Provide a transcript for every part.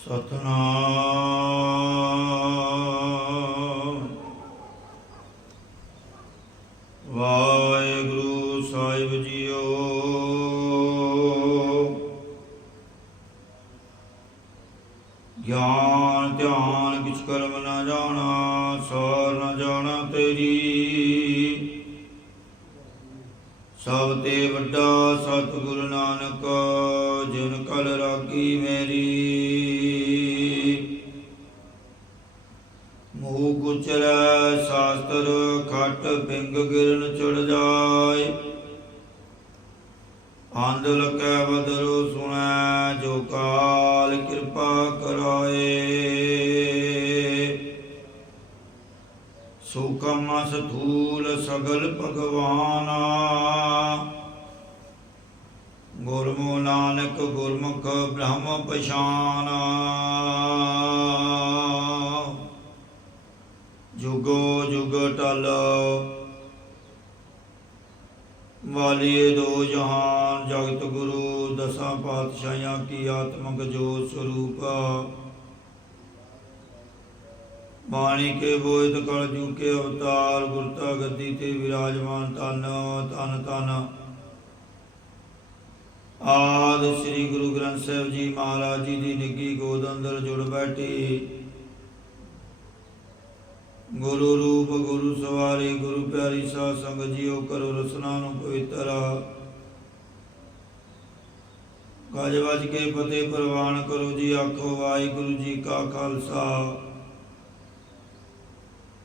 ਸਤਨਾਮ ਵਾਹਿਗੁਰੂ ਸਾਹਿਬ JIO. ਗਿਆਨ ਧਿਆਨ ਕਿਛ ਕਰਮ ਨ ਜਾਣਾ, ਸਾਰ ਨ ਜਾਣਾ ਤੇਰੀ। ਸਭ ਤੇ ਵੱਡਾ ਸਤਿਗੁਰੂ ਨਾਨਕ, ਜਿਨ ਕਲ ਰਾਗੀ ਮੇਰੀ। ਮੂਹ ਗੁਚਰੈ ਸ਼ਾਸਤਰ, ਖਟ ਪਿੰਗ ਗਿਰਨ ਚੜ ਜਾਏ। ਅੰਧ ਲਕੈ ਬਦਰੁ ਸੁਣੈ, ਜੋ ਕਾਲ ਕਿਰਪਾ ਕਰਾਏ। ਸੂਖਮ ਸਥੂਲ ਸਗਲ ਭਗਵਾਨਾ, ਗੁਰਮੁ ਨਾਨਕ ਗੁਰਮੁਖ ਬ੍ਰਹਮ ਪਛਾਨਾ। ਜੁਗੋ ਜੁਗ ਟਲ ਵਾਲੀਏ ਦੋ ਜਹਾਨ, ਜਗਤ ਗੁਰੂ ਦਸਾਂ ਪਾਤਸ਼ਾਹਾਂ ਕੀ ਆਤਮਕ ਜੋਤ ਸਰੂਪ। ਬਾਣੀ ਕੇ ਬੋਇਤ ਕਲ ਜੂ ਕੇ ਅਵਤਾਰ, ਗੁਰਤਾ ਗੱਦੀ ਤੇ ਵਿਰਾਜਮਾਨ। ਧੰਨ ਧੰਨ ਧੰਨ ਆਦਿ ਸ੍ਰੀ ਗੁਰੂ ਗ੍ਰੰਥ ਸਾਹਿਬ ਜੀ ਮਹਾਰਾਜ ਜੀ ਦੀ ਨਿੱਘੀ ਗੋਦ ਅੰਦਰ ਜੁੜ ਬੈਠੀ। ਗੁਰੂ ਰੂਪ ਗੁਰੂ ਸਵਾਰੀ, ਗੁਰੂ ਪਿਆਰੀ ਸਾਧ ਸੰਗਤ ਜੀਓ, ਕਰੋ ਰਸਨਾ ਨੂੰ ਪਵਿੱਤਰ। ਗਜ ਵੱਜ ਕੇ ਫਤਿਹ ਪ੍ਰਵਾਨ ਕਰੋ ਜੀ। ਆਖੋ ਵਾਹਿਗੁਰੂ ਜੀ ਕਾ ਖਾਲਸਾ,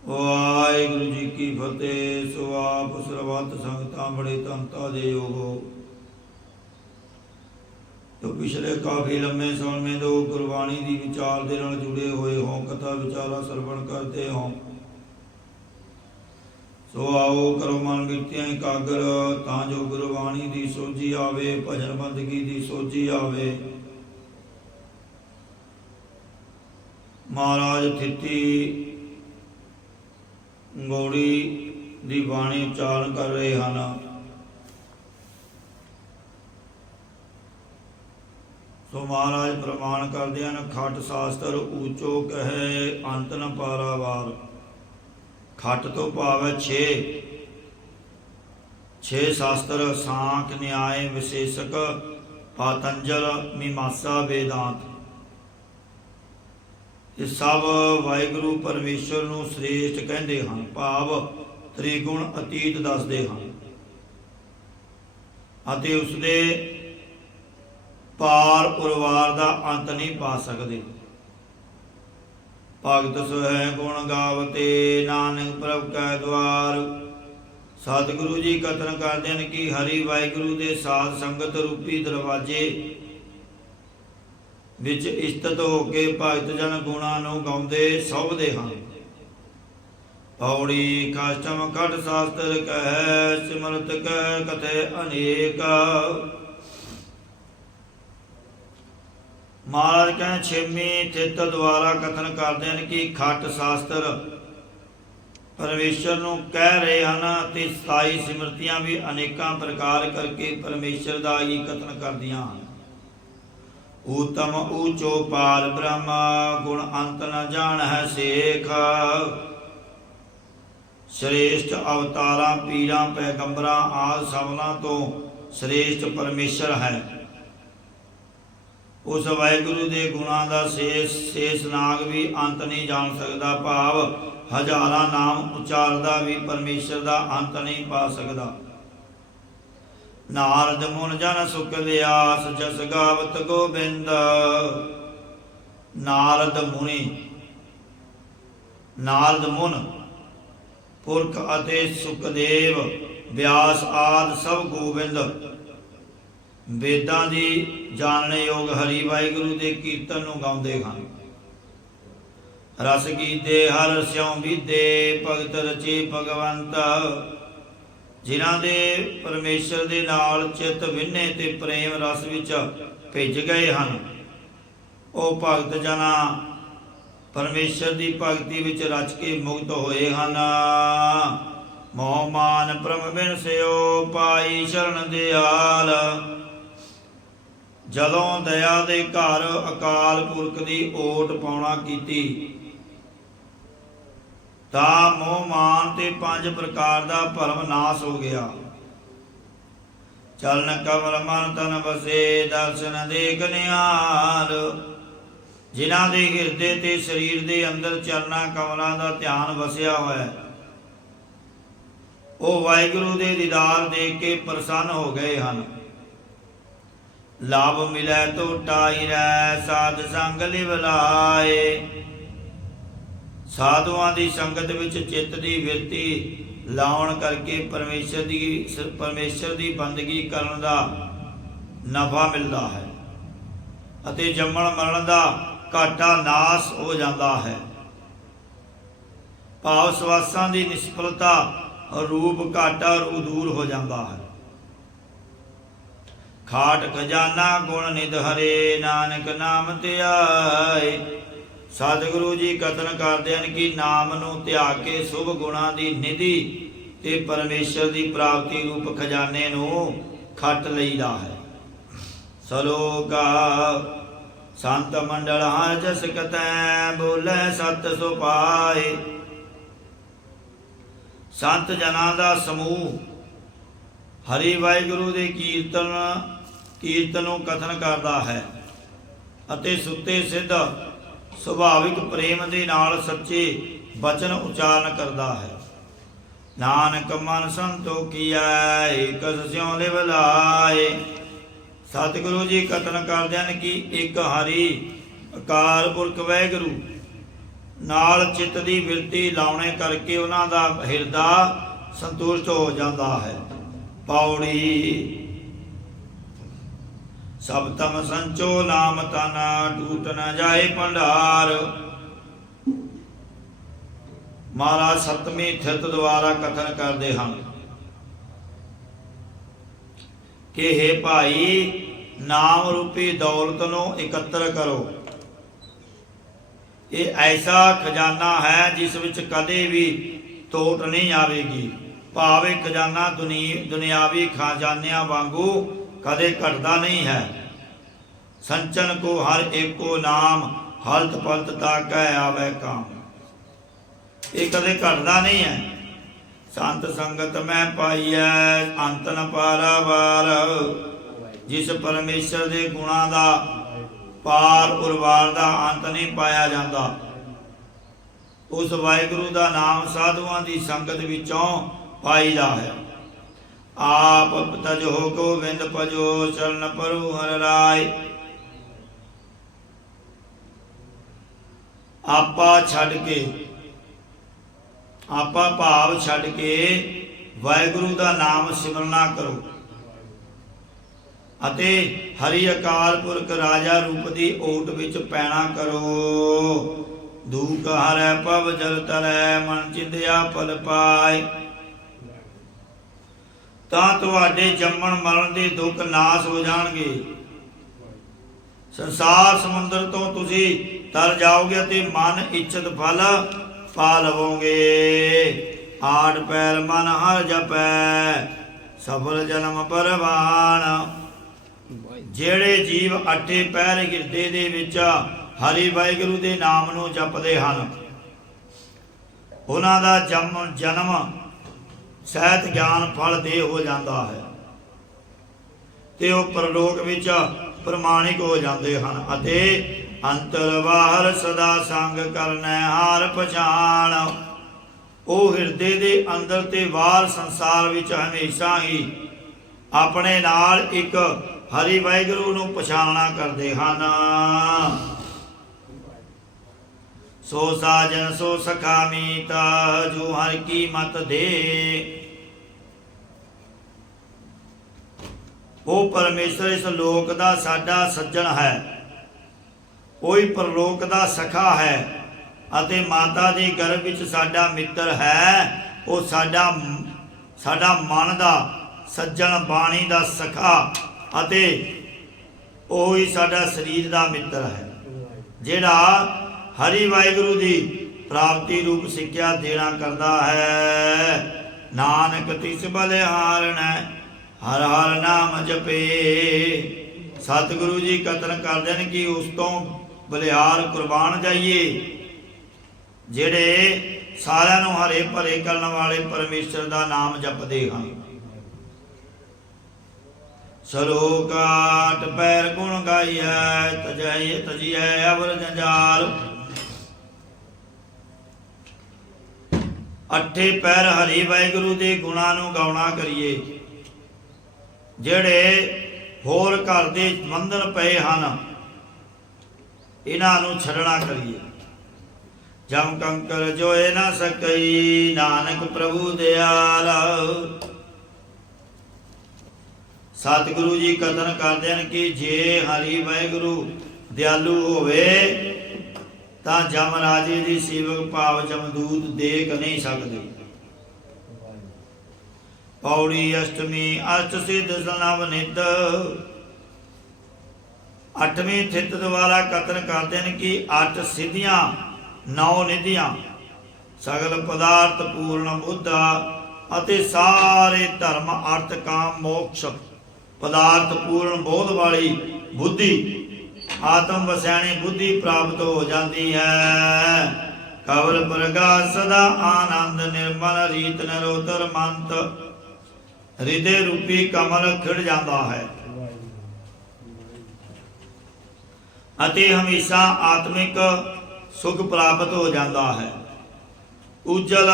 ਵਾਹਿਗੁਰੂ ਜੀ ਕੀ ਫਤਿਹ। ਸੋ ਆਪ ਸਰਬੱਤ ਸੰਗਤਾਂ ਬੜੇ ਧੰਤਾ ਦੇ ਯੋਗੋ, ਜੋ ਪਿਛਲੇ ਕਾਫੀ ਲੰਮੇ ਸਮੇਂ ਤੋਂ ਗੁਰਬਾਣੀ ਦੀ ਵਿਚਾਰ ਦੇ ਨਾਲ ਜੁੜੇ ਹੋਏ ਹੋ, ਕਥਾ ਵਿਚਾਰਾ ਸਰਵਣ ਕਰਦੇ ਹੋ। ਸੋ ਆਓ ਕਰੋ ਮਨ ਬਿਰਤੀਆਂ ਇਕਾਗਰ, ਤਾਂ ਜੋ ਗੁਰਬਾਣੀ ਦੀ ਸੋਝੀ ਆਵੇ, ਭਜਨ ਬੰਦਗੀ ਦੀ ਸੋਝੀ ਆਵੇ। ਮਹਾਰਾਜ ਥਿੱਤੀ ਗੌੜੀ ਦੀ ਬਾਣੀ ਉਚਾਰਨ ਕਰ ਰਹੇ ਹਨ। ਸੋ ਮਹਾਰਾਜ ਪ੍ਰਮਾਣ ਕਰਦੇ ਹਨ, ਖਟ ਸ਼ਾਸਤਰ ਊਚੋ ਕਹੈ, ਅੰਤ ਨ ਪਾਰਾਵਾਰ। ਖਟ ਤੋਂ ਭਾਵ ਹੈ 6 ਸ਼ਾਸਤਰ, ਸਾਂਖ ਨਿਆਏ ਵਿਸ਼ੇਸ਼ਕ ਪਾਤੰਜਲ ਮੀਮਾਂਸਾ ਵੇਦਾਂਤ। ਇਹ ਸਭ ਵਾਹਿਗੁਰੂ ਪਰਮੇਸ਼ਰ ਨੂੰ ਸ੍ਰੇਸ਼ਟ ਕਹਿੰਦੇ ਹਨ, ਭਾਵ ਤ੍ਰਿਗੁਣ ਅਤੀਤ ਦੱਸਦੇ ਹਨ, ਅਤੇ ਉਸਦੇ ਪਾਰ ਉਰਵਾਰ ਦਾ ਅੰਤ ਨਹੀਂ ਪਾ ਸਕਦੇ। ਭਗਤ ਸੋਹੈ ਗੁਣ ਗਾਵਤੇ, ਨਾਨਕ ਪ੍ਰਭ ਕੈ ਦਵਾਰ। ਸਤਿਗੁਰੂ ਜੀ ਕਥਨ ਕਰਦੇ ਹਨ ਕਿ ਹਰੀ ਵਾਹਿਗੁਰੂ ਦੇ ਸਾਧ ਸੰਗਤ ਰੂਪੀ ਦਰਵਾਜੇ ਵਿੱਚ ਇਸਤਤ ਹੋ ਕੇ ਭਗਤ ਜਨ ਗੁਣਾਂ ਨੂੰ ਗਾਉਂਦੇ ਸੋਭਦੇ ਹਨ। ਪੌੜੀ ਕਾਸ਼ਟਮ ਖਟ ਸ਼ਾਸਤਰ ਕਹਿ, ਸਿਮਰਤ ਕਹਿ ਕਥੇ ਅਨੇਕ। ਮਹਾਰਾਜ ਕਹਿੰਦੇ ਛੇਵੀਂ ਥਿੱਤ ਦੁਆਰਾ ਕਥਨ ਕਰਦੇ ਹਨ ਕਿ ਖਟ ਸ਼ਾਸਤਰ ਪਰਮੇਸ਼ਰ ਨੂੰ ਕਹਿ ਰਹੇ ਹਨ, ਅਤੇ 27 ਸਿਮਰਤੀਆਂ ਵੀ ਅਨੇਕਾਂ ਪ੍ਰਕਾਰ ਕਰਕੇ ਪਰਮੇਸ਼ਰ ਦਾ ਹੀ ਕਥਨ ਕਰਦੀਆਂ ਹਨ। ਊਤਮ ਊਚੋ ਪਾਰ ਬ੍ਰਹਮ, ਗੁਣ ਅੰਤ ਨ ਜਾਣ ਹੈ ਸੇਖ। ਸ੍ਰੇਸ਼ਟ ਅਵਤਾਰਾਂ, ਪੀਰਾਂ, ਪੈਗੰਬਰਾਂ ਆਦਿ ਸਭਨਾਂ ਤੋਂ ਸ੍ਰੇਸ਼ਟ ਪਰਮੇਸ਼ਰ ਹੈ। ਉਸ ਵਾਹਿਗੁਰੂ ਦੇ ਗੁਣਾਂ ਦਾ ਸ਼ੇਸ਼ ਨਾਗ ਵੀ ਅੰਤ ਨਹੀਂ ਜਾਣ ਸਕਦਾ, ਭਾਵ ਹਜ਼ਾਰਾਂ ਨਾਮ ਉਚਾਰਦਾ ਵੀ ਪਰਮੇਸ਼ਰ ਦਾ ਅੰਤ ਨਹੀਂ ਪਾ ਸਕਦਾ। ਨਾਰਦ ਮੁਨ ਜਨ ਸੁਖ ਲਿਆਸ, ਜਸ ਗਾਵਤ ਗੋਬਿੰਦ। ਨਾਰਦ ਮੁਨ ਪੁਰਖ ਅਤੇ ਸੁਖਦੇਵ, ਵਿਆਸ ਆਦਿ ਸਭ ਗੋਬਿੰਦ ਵੇਦਾਂ ਦੀ ਜਾਣਨੇ ਯੋਗ ਹਰੀ ਵਾਹਿਗੁਰੂ ਦੇ ਕੀਰਤਨ ਨੂੰ ਗਾਉਂਦੇ ਹਨ। ਰਸ ਗੀਤੇ ਹਰ ਰਸਿਉ ਬੀਤੇ, ਭਗਤ ਰਚੇ ਭਗਵੰਤ। ਜਿਨ੍ਹਾਂ ਦੇ ਪਰਮੇਸ਼ਰ ਦੇ ਨਾਲ ਚਿੱਤ ਵਿੰਨੇ ਤੇ ਪ੍ਰੇਮ ਰਸ ਵਿੱਚ ਭਿੱਜ ਗਏ ਹਨ, ਉਹ ਭਗਤ ਜਨਾਂ ਪਰਮੇਸ਼ਰ ਦੀ ਭਗਤੀ ਵਿੱਚ ਰਚ ਕੇ ਮੁਕਤ ਹੋਏ ਹਨ। ਮੋਹ ਮਾਨ ਪ੍ਰਮ ਬਿਨ ਸਿਓ, ਪਾਈ ਸ਼ਰਨ ਦਿਆਲ। ਜਦੋਂ ਦਇਆ ਦੇ ਘਰ ਅਕਾਲ ਪੁਰਖ ਦੀ ਓਟ ਪਾਉਣਾ ਕੀਤੀ ਤਾਂ ਮੋਹ ਮਾਨ ਤੇ 5 ਪ੍ਰਕਾਰ ਦਾ ਭਰਮ ਨਾਸ ਹੋ ਗਿਆ। ਚਰਨ ਕਮਲ ਮਨ ਤਨ ਬਸੇ ਦਰਸ਼ਨ ਦੇਖ ਨਿਹਾਲ। ਜਿਨ੍ਹਾਂ ਦੇ ਹਿਰਦੇ ਤੇ ਸਰੀਰ ਦੇ ਅੰਦਰ ਚਰਨਾਂ ਕਮਲਾਂ ਦਾ ਧਿਆਨ ਵਸਿਆ ਹੋਇਆ, ਉਹ ਵਾਹਿਗੁਰੂ ਦੇ ਦੀਦਾਰ ਦੇਖ ਕੇ ਪ੍ਰਸੰਨ ਹੋ ਗਏ ਹਨ। ਲਾਭ ਮਿਲੈ ਟੋਟਾ ਹੀ ਰਹਿ ਸਾਧ ਸੰਗ ਲਿਵ ਲਾਏ। ਸਾਧੂਆਂ ਦੀ ਸੰਗਤ ਵਿੱਚ ਚਿੱਤ ਦੀ ਬਿਰਤੀ ਲਾਉਣ ਕਰਕੇ ਪਰਮੇਸ਼ਰ ਦੀ ਬੰਦਗੀ ਕਰਨ ਦਾ ਨਫਾ ਮਿਲਦਾ ਹੈ ਅਤੇ ਜੰਮਣ ਮਰਨ ਦਾ ਘਾਟਾ ਨਾਸ ਹੋ ਜਾਂਦਾ ਹੈ। ਭਾਵ ਸਵਾਸਾਂ ਦੀ ਨਿਸ਼ਫਲਤਾ ਰੂਪ ਘਾਟਾ ਦੂਰ ਹੋ ਜਾਂਦਾ ਹੈ। ਖਾਟ ਖਜ਼ਾਨਾ ਗੁਣ ਨਿਧ ਹਰੇ ਨਾਨਕ ਨਾਮ ਧਿਆਏ। ਸਤਿਗੁਰੂ ਜੀ ਕਥਨ ਕਰਦੇ ਹਨ ਕਿ ਨਾਮ ਨੂੰ ਧਿਆ ਕੇ ਸ਼ੁਭ ਗੁਣਾਂ ਦੀ ਨਿਧੀ ਤੇ ਪਰਮੇਸ਼ਰ ਦੀ ਪ੍ਰਾਪਤੀ ਰੂਪ ਖਜ਼ਾਨੇ ਨੂੰ ਖੱਟ ਲਈਦਾ ਹੈ। ਸਲੋਕਾ ਸੰਤ ਮੰਡਲ ਹਰ ਜਸ ਕਤੈ ਬੋਲੇ ਸਤ ਸੁਪਾਏ। ਸੰਤ ਜਨਾਂ ਦਾ ਸਮੂਹ ਹਰੀ ਵਾਹਿਗੁਰੂ ਦੇ ਕੀਰਤਨ ਨੂੰ ਕਥਨ ਕਰਦਾ ਹੈ ਅਤੇ ਸੁੱਤੇ ਸਿੱਧ ਸੁਭਾਵਿਕ ਪ੍ਰੇਮ ਦੇ ਨਾਲ ਸੱਚੇ ਬਚਨ ਉਚਾਰਨ ਕਰਦਾ ਹੈ। ਨਾਨਕ ਮਨ ਸੰਤੋਖੀਐ ਏਕਸ ਸਿਉ ਲਿਵ ਲਾਏ। ਸਤਿਗੁਰੂ ਜੀ ਕਥਨ ਕਰਦੇ ਹਨ ਕਿ ਇੱਕ ਹਰੀ ਅਕਾਲ ਪੁਰਖ ਵਾਹਿਗੁਰੂ ਨਾਲ ਚਿੱਤ ਦੀ ਬਿਰਤੀ ਲਾਉਣੇ ਕਰਕੇ ਉਹਨਾਂ ਦਾ ਹਿਰਦਾ ਸੰਤੁਸ਼ਟ ਹੋ ਜਾਂਦਾ ਹੈ। ਪੌੜੀ ਸਭ ਤਮ ਸੰਚੋ ਨਾਮ ਤਨਾ ਟੂਟ ਨ ਜਾਏ ਭੰਡਾਰ। ਮਹਾਰਾਜ ਸਤਵੀਂ ਥਿਤ ਦੁਆਰਾ ਕਥਨ ਕਰਦੇ ਹਨ ਕਿ हे ਭਾਈ, ਨਾਮ ਰੂਪੀ ਦੌਲਤ ਨੂੰ ਇਕੱਤਰ ਕਰੋ। ਇਹ ਐਸਾ ਖਜ਼ਾਨਾ ਹੈ ਜਿਸ ਵਿੱਚ ਕਦੇ ਵੀ ਤੋਟ ਨਹੀਂ ਆਵੇਗੀ। ਭਾਵ ਇਹ ਖਜ਼ਾਨਾ ਦੁਨਿਆਵੀ ਖਜ਼ਾਨਿਆਂ ਵਾਂਗੂ ਕਦੇ ਘਟਦਾ ਨਹੀਂ ਹੈ। ਸੰਚਨ ਕੋ ਹਰ ਏਕੋ ਨਾਮ ਹਲਤ ਪਲਤ ਤਾਕੈ ਆਵੇ ਕਾਮ। ਇਹ ਕਦੇ ਘਟਦਾ ਨਹੀਂ ਹੈ। ਸੰਤ ਸੰਗਤ ਮੈਂ ਪਾਈਐ ਅੰਤ ਨ ਪਾਰਾਵਾਰ। ਜਿਸ ਪਰਮੇਸ਼ਰ ਦੇ ਗੁਣਾਂ ਦਾ ਪਾਰ ਉਰਵਾਰ ਦਾ ਅੰਤ ਨਹੀਂ ਪਾਇਆ ਜਾਂਦਾ, ਉਸ ਵਾਹਿਗੁਰੂ ਦਾ ਨਾਮ ਸਾਧੂਆਂ ਦੀ ਸੰਗਤ ਵਿੱਚੋਂ ਪਾਈਦਾ ਹੈ। ਆਪ ਤਜੋ ਗੋਬਿੰਦ ਭਜੋ ਚਰਨ ਪਰੁ ਹਰਿ ਰਾਏ। ਆਪਾ ਭਾਵ ਛੱਡ ਕੇ ਵਾਹਿਗੁਰੂ ਦਾ ਨਾਮ ਸਿਮਰਨਾ ਕਰੋ ਅਤੇ ਹਰੀ ਅਕਾਲ ਪੁਰਖ ਰਾਜਾ ਰੂਪ ਦੀ ਓਟ ਵਿੱਚ ਪੈਣਾ ਕਰੋ। ਦੂਖ ਹਰੈ ਪਵ ਜਲ ਤਰੈ ਮਨ ਚਿੰਦਿਆ ਫਲ ਪਾਏ। ਤਾਂ ਤੁਹਾਡੇ ਜੰਮਣ ਮਰਨ ਦੇ ਦੁੱਖ ਨਾਸ ਹੋ ਜਾਣਗੇ। ਸੰਸਾਰ ਸਮੁੰਦਰ ਤੋਂ ਤੁਸੀਂ ਤਰ ਜਾਓਗੇ ਅਤੇ ਮਨ ਇੱਛਤ ਫਲ ਪਾ ਲਵੋਗੇ। ਆਠ ਪੈਰ ਮਨ ਹਰ ਜਪੈ ਸਫਲ ਜਨਮ ਪਰਵਾਨ। ਜਿਹੜੇ ਜੀਵ ਅੱਠੇ ਪੈਰ ਹਿਰਦੇ ਦੇ ਵਿੱਚ ਹਰੀ ਵਾਹਿਗੁਰੂ ਦੇ ਨਾਮ ਨੂੰ ਜਪਦੇ ਹਨ, ਉਹਨਾਂ ਦਾ ਜਨਮ ਸਹਿਤ ਗਿਆਨ ਫਲ ਦੇ ਹੋ ਜਾਂਦਾ ਹੈ ਤੇ ਉਹ ਪਰਲੋਕ ਵਿੱਚ ਪ੍ਰਮਾਣਿਕ ਹੋ ਜਾਂਦੇ ਹਨ। ਅਤੇ ਅੰਤਰ ਬਾਹਰ ਸਦਾ ਸੰਗ ਕਰਨੈ ਹਾਰ ਪਛਾਣ। ਉਹ ਹਿਰਦੇ ਦੇ ਅੰਦਰ ਤੇ ਬਾਹਰ ਸੰਸਾਰ ਵਿੱਚ ਹਮੇਸ਼ਾ ਹੀ ਆਪਣੇ ਨਾਲ ਇੱਕ ਹਰੀ ਵਾਹਿਗੁਰੂ ਨੂੰ ਪਛਾਣਨਾ ਕਰਦੇ ਹਨ। ਸੋ ਸਾਜਨ ਸੋ ਸਖਾ ਮੀਤਾ ਜੋ ਹਰ ਕੀ ਮਤ ਦੇ। ਉਹ ਪਰਮੇਸ਼ਰ ਇਸ ਲੋਕ ਦਾ ਸਾਡਾ ਸੱਜਣ ਹੈ, ਕੋਈ ਪਰਲੋਕ ਦਾ ਸਖਾ ਹੈ ਅਤੇ ਮਾਤਾ ਦੇ ਗਰਭ ਵਿੱਚ ਸਾਡਾ ਮਿੱਤਰ ਹੈ। ਉਹ ਸਾਡਾ ਮਨ ਦਾ ਸੱਜਣ, ਬਾਣੀ ਦਾ ਸਖਾ ਅਤੇ ਉਹ ਹੀ ਸਾਡਾ ਸਰੀਰ ਦਾ ਮਿੱਤਰ ਹੈ, ਜਿਹੜਾ ਹਰੀ ਵਾਹਿਗੁਰੂ ਦੀ ਪ੍ਰਾਪਤੀ ਰੂਪ ਸਿੱਖਿਆ ਦੇਣਾ ਕਰਦਾ ਹੈ। ਨਾਨਕ ਤਿਸ ਬਲਿਹਾਰਣੈ ਹਰ ਹਰ ਨਾਮ ਜਪੇ। सतगुरु जी कथन करते हैं कि उस तो बलिहार कुर्बान जाइए ਜਿਹੜੇ ਸਾਰਿਆਂ ਨੂੰ ਹਰੇ ਭਰੇ ਕਰਨ ਵਾਲੇ ਪਰਮੇਸ਼ਰ ਦਾ ਨਾਮ ਜਪਦੇ ਹਨ। ਸਲੋਕਾਟ ਪੈਰ ਗੁਣ ਗਾਈਐ ਤਜੈ ਤਜੀਐ ਅਵਰ ਜੰਜਾਲ। ਅੱਠੇ ਪੈਰ ਹਰੀ ਵਾਹਿਗੁਰੂ ਦੇ ਗੁਣਾਂ ਨੂੰ ਗਾਉਣਾ ਕਰੀਏ। ਜਿਹੜੇ ਹੋਰ ਘਰ ਦੇ ਬੰਧਨ ਪਏ ਹਨ ਇਹਨਾਂ ਨੂੰ ਛੱਡਣਾ ਕਰੀਏ। जम कंकर जोए न सकई नानक प्रभु दयाल। सतगुरु जी कथन करते हैं कि जे हरि वाहिगुरु दयालु होवे तां जम राजे दी सेवक भाव जमदूत देख नहीं सकते। पौड़ी अष्टमी अष्ट सिद्ध सनव नित। अठवीं थित द्वारा कथन करते हैं कि अठ सिद्धियां नौ निधियां सगल पदार्थ पूर्ण बुद्धा अते सारे धर्म अर्थ काम मोक्ष पदार्थ पूर्ण बोध वाली बुद्धि आत्म वसैणी बुद्धि प्राप्त हो जाती है। कवल प्रकाश सदा आनंद निर्मल रीत नरोतर मंत हृदय रूपी कमल खिड़ जाता है अते हमेशा आत्मिक सुख प्राप्त हो जाता है। उज्जल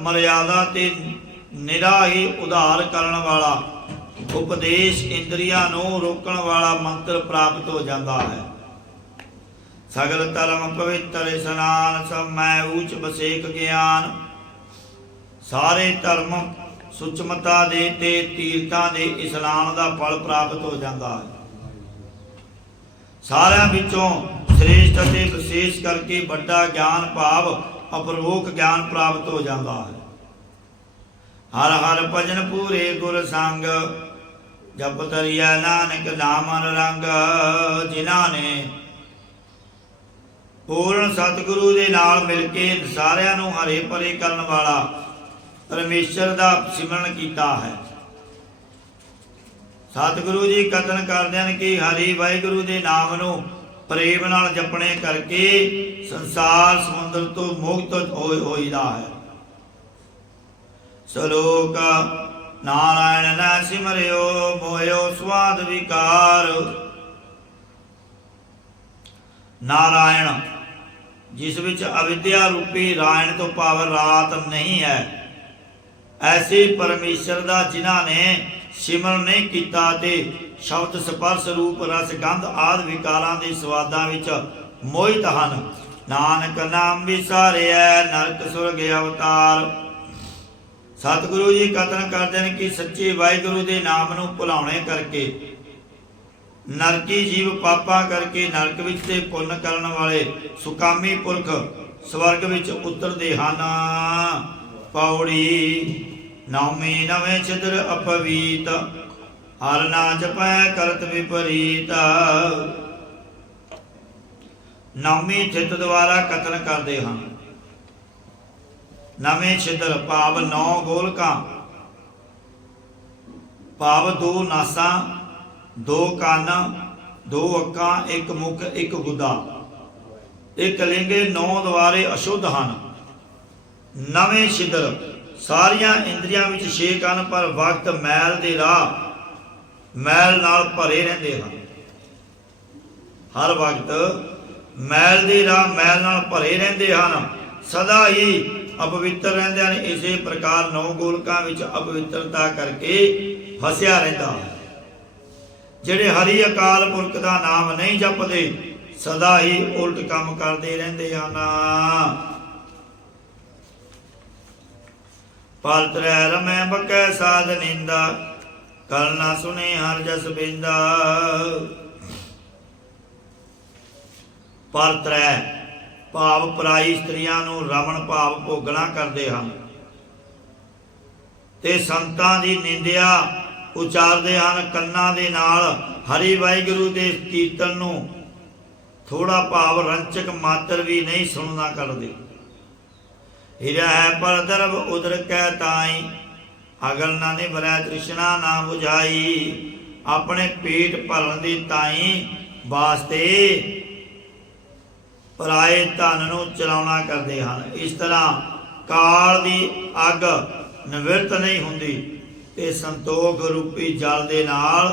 मर्यादा ते निरा ही उधार करने वाला उपदेश इंद्रियां नूं रोकण वाला मंत्र प्राप्त हो जाता है। सगल धर्म पवित्र स्नान सब मैं ऊच बसेक ज्ञान। सारे धर्म सुचमता दे ते तीर्थां दे इस्लाम दा फल प्राप्त हो जाता है। सारिਆਂ ਵਿੱਚੋਂ श्रेष्ठ ਅਤੇ विशेष करके ਵੱਡਾ ज्ञान भाव अपरोक ज्ञान प्राप्त हो जाता है। हर हर भजन पूरे गुर संग जप तरिया नानक नाम रंग। जिन्हां ने पूर्ण सतगुरु ਦੇ ਨਾਲ ਮਿਲ ਕੇ ਸਾਰਿਆਂ ਨੂੰ ਹਰੇ ਭਰੇ ਕਰਨ ਵਾਲਾ ਪਰਮੇਸ਼ਰ ਦਾ ਸਿਮਰਨ ਕੀਤਾ ਹੈ। ਸਤਿਗੁਰੂ ਜੀ ਕਥਨ ਕਰਦੇ ਹਨ ਕਿ ਹਰੀ ਵਾਹਿਗੁਰੂ ਦੇ ਨਾਮ ਨੂੰ ਪ੍ਰੇਮ ਨਾਲ ਜਪਣੇ ਕਰਕੇ ਸੰਸਾਰ ਸਮੁੰਦਰ ਤੋਂ ਮੁਕਤ ਹੋਈਦਾ ਹੈ। ਸ਼ਲੋਕ ਨਾਰਾਇਣ ਨਾ ਸਿਮਰਿਓ ਮੋਇਓ ਸਵਾਦ ਵਿਕਾਰ। ਨਾਰਾਇਣ ਜਿਸ ਵਿੱਚ ਅਵਿਦਿਆ ਰੂਪੀ ਰਾਇਣ ਤੋਂ ਭਾਵ ਰਾਤ ਨਹੀਂ ਹੈ, ਐਸੇ ਪਰਮੇਸ਼ਰ ਦਾ ਜਿਨ੍ਹਾਂ ਨੇ ਸਿਮਰਨ ਨਹੀਂ ਕੀਤਾ ਤੇ ਸ਼ਬਦ ਸਪਰਸ਼ ਰੂਪ ਰਸ ਗੰਧ ਆਦਿ ਵਿਕਾਰਾਂ ਦੇ ਸਵਾਦਾਂ ਵਿੱਚ ਮੋਹਿਤ ਹਨ। ਨਾਨਕ ਨਾਮ ਵਿਸਾਰਿਐ ਨਰਕ ਸੁਰਗ ਅਵਤਾਰ। ਸਤਿਗੁਰੂ ਜੀ ਕਥਨ ਕਰਦੇ ਨੇ ਕਿ ਸੱਚੇ ਵਾਹਿਗੁਰੂ ਦੇ ਨਾਮ ਨੂੰ ਭੁਲਾਉਣੇ ਕਰਕੇ ਨਰਕੀ ਜੀਵ ਪਾਪਾਂ ਕਰਕੇ ਨਰਕ ਵਿੱਚ ਤੇ ਪੁੰਨ ਕਰਨ ਵਾਲੇ ਸੁਕਾਮੀ ਪੁਰਖ ਸਵਰਗ ਵਿੱਚ ਉਤਰਦੇ ਹਨ। ਪੌੜੀ ਨੌਮੀ ਨਵੇਂ ਛਿਦਰ ਅਪਵੀਤ ਹਰ ਨਾ ਜਪੈ ਕਰਤ ਵਿਪਰੀਤ। ਨੌਮੀ ਛਿਤ ਦੁਆਰਾ ਕਥਨ ਕਰਦੇ ਹਨ। ਨਵੇਂ ਛਿਦਰ ਭਾਵ 9 ਗੋਲਕਾਂ ਭਾਵ 2 ਨਾਸਾਂ 2 ਕੰਨ 2 ਅੱਖਾਂ 1 ਮੁਖ 1 ਗੁਦਾ। ਇਹ ਕਲਿੰਗੇ 9 ਦੁਆਰੇ ਅਸ਼ੁੱਧ ਹਨ। ਨਵੇਂ ਛਿਦਰ ਸਾਰੀਆਂ ਇੰਦਰੀਆਂ ਵਿੱਚ 6 ਕੰਨ ਪਰ ਵਕਤ ਮੈਲ ਦੇ ਰਾਹ ਮੈਲ ਨਾਲ ਭਰੇ ਰਹਿੰਦੇ ਹਨ। ਹਰ ਵਕਤ ਮੈਲ ਦੇ ਰਾਹ ਮੈਲ ਨਾਲ ਭਰੇ ਰਹਿੰਦੇ ਹਨ, ਸਦਾ ਹੀ ਅਪਵਿੱਤਰ ਰਹਿੰਦੇ ਹਨ। ਇਸੇ ਪ੍ਰਕਾਰ 9 ਗੋਲਕਾਂ ਵਿੱਚ ਅਪਵਿੱਤਰਤਾ ਕਰਕੇ ਫਸਿਆ ਰਹਿੰਦਾ ਹੈ। ਜਿਹੜੇ ਹਰੀ ਅਕਾਲ ਪੁਰਖ ਦਾ ਨਾਮ ਨਹੀਂ ਜਪਦੇ ਸਦਾ ਹੀ ਉਲਟ ਕੰਮ ਕਰਦੇ ਰਹਿੰਦੇ ਹਨ। ਪਲ ਤਰੈ ਰਮੈ ਬਕੈ ਸਾਧ ਨਿੰਦਾ ਕਲ ਨਾ ਸੁਨੇ ਹਰ ਜਸ ਬਿੰਦਾ। ਪਰ ਤਰੈ ਭਾਵ ਪਰਾਈ ਇਸਤਰੀਆਂ ਨੂੰ ਰਮਣ ਭਾਵ ਭੋਗਣਾ ਕਰਦੇ ਹਨ ਤੇ ਸੰਤਾਂ ਦੀ ਨਿੰਦਿਆ ਉਚਾਰਦੇ ਹਨ। ਕੰਨਾਂ ਦੇ ਨਾਲ ਹਰੀ ਵਾਹਿਗੁਰੂ ਦੇ ਕੀਰਤਨ ਨੂੰ ਥੋੜਾ ਭਾਵ ਰੰਚਕ ਮਾਤਰ ਵੀ ਨਹੀਂ ਸੁਣਨਾ ਕਰਦੇ। ਹਿਰੈ ਪਰ ਦਰਬ ਉਦਰ ਕੈ ਤਾਈ ਅਗਲ ਨਾ ਨਿਭਰੈ ਤ੍ਰਿਸ਼ਨਾ ਨਾ 부ਝਾਈ। ਆਪਣੇ ਪੇਟ ਭਰਨ ਦੀ ਤਾਈਂ ਵਾਸਤੇ ਪਰਾਏ ਧਨ ਨੂੰ ਚਲਾਉਣਾ ਕਰਦੇ ਹਨ। ਇਸ ਤਰ੍ਹਾਂ ਕਾਲ ਦੀ ਅੱਗ ਨਿਵਰਤ ਨਹੀਂ ਹੁੰਦੀ ਤੇ ਸੰਤੋਖ ਰੂਪੀ ਜਲ ਦੇ ਨਾਲ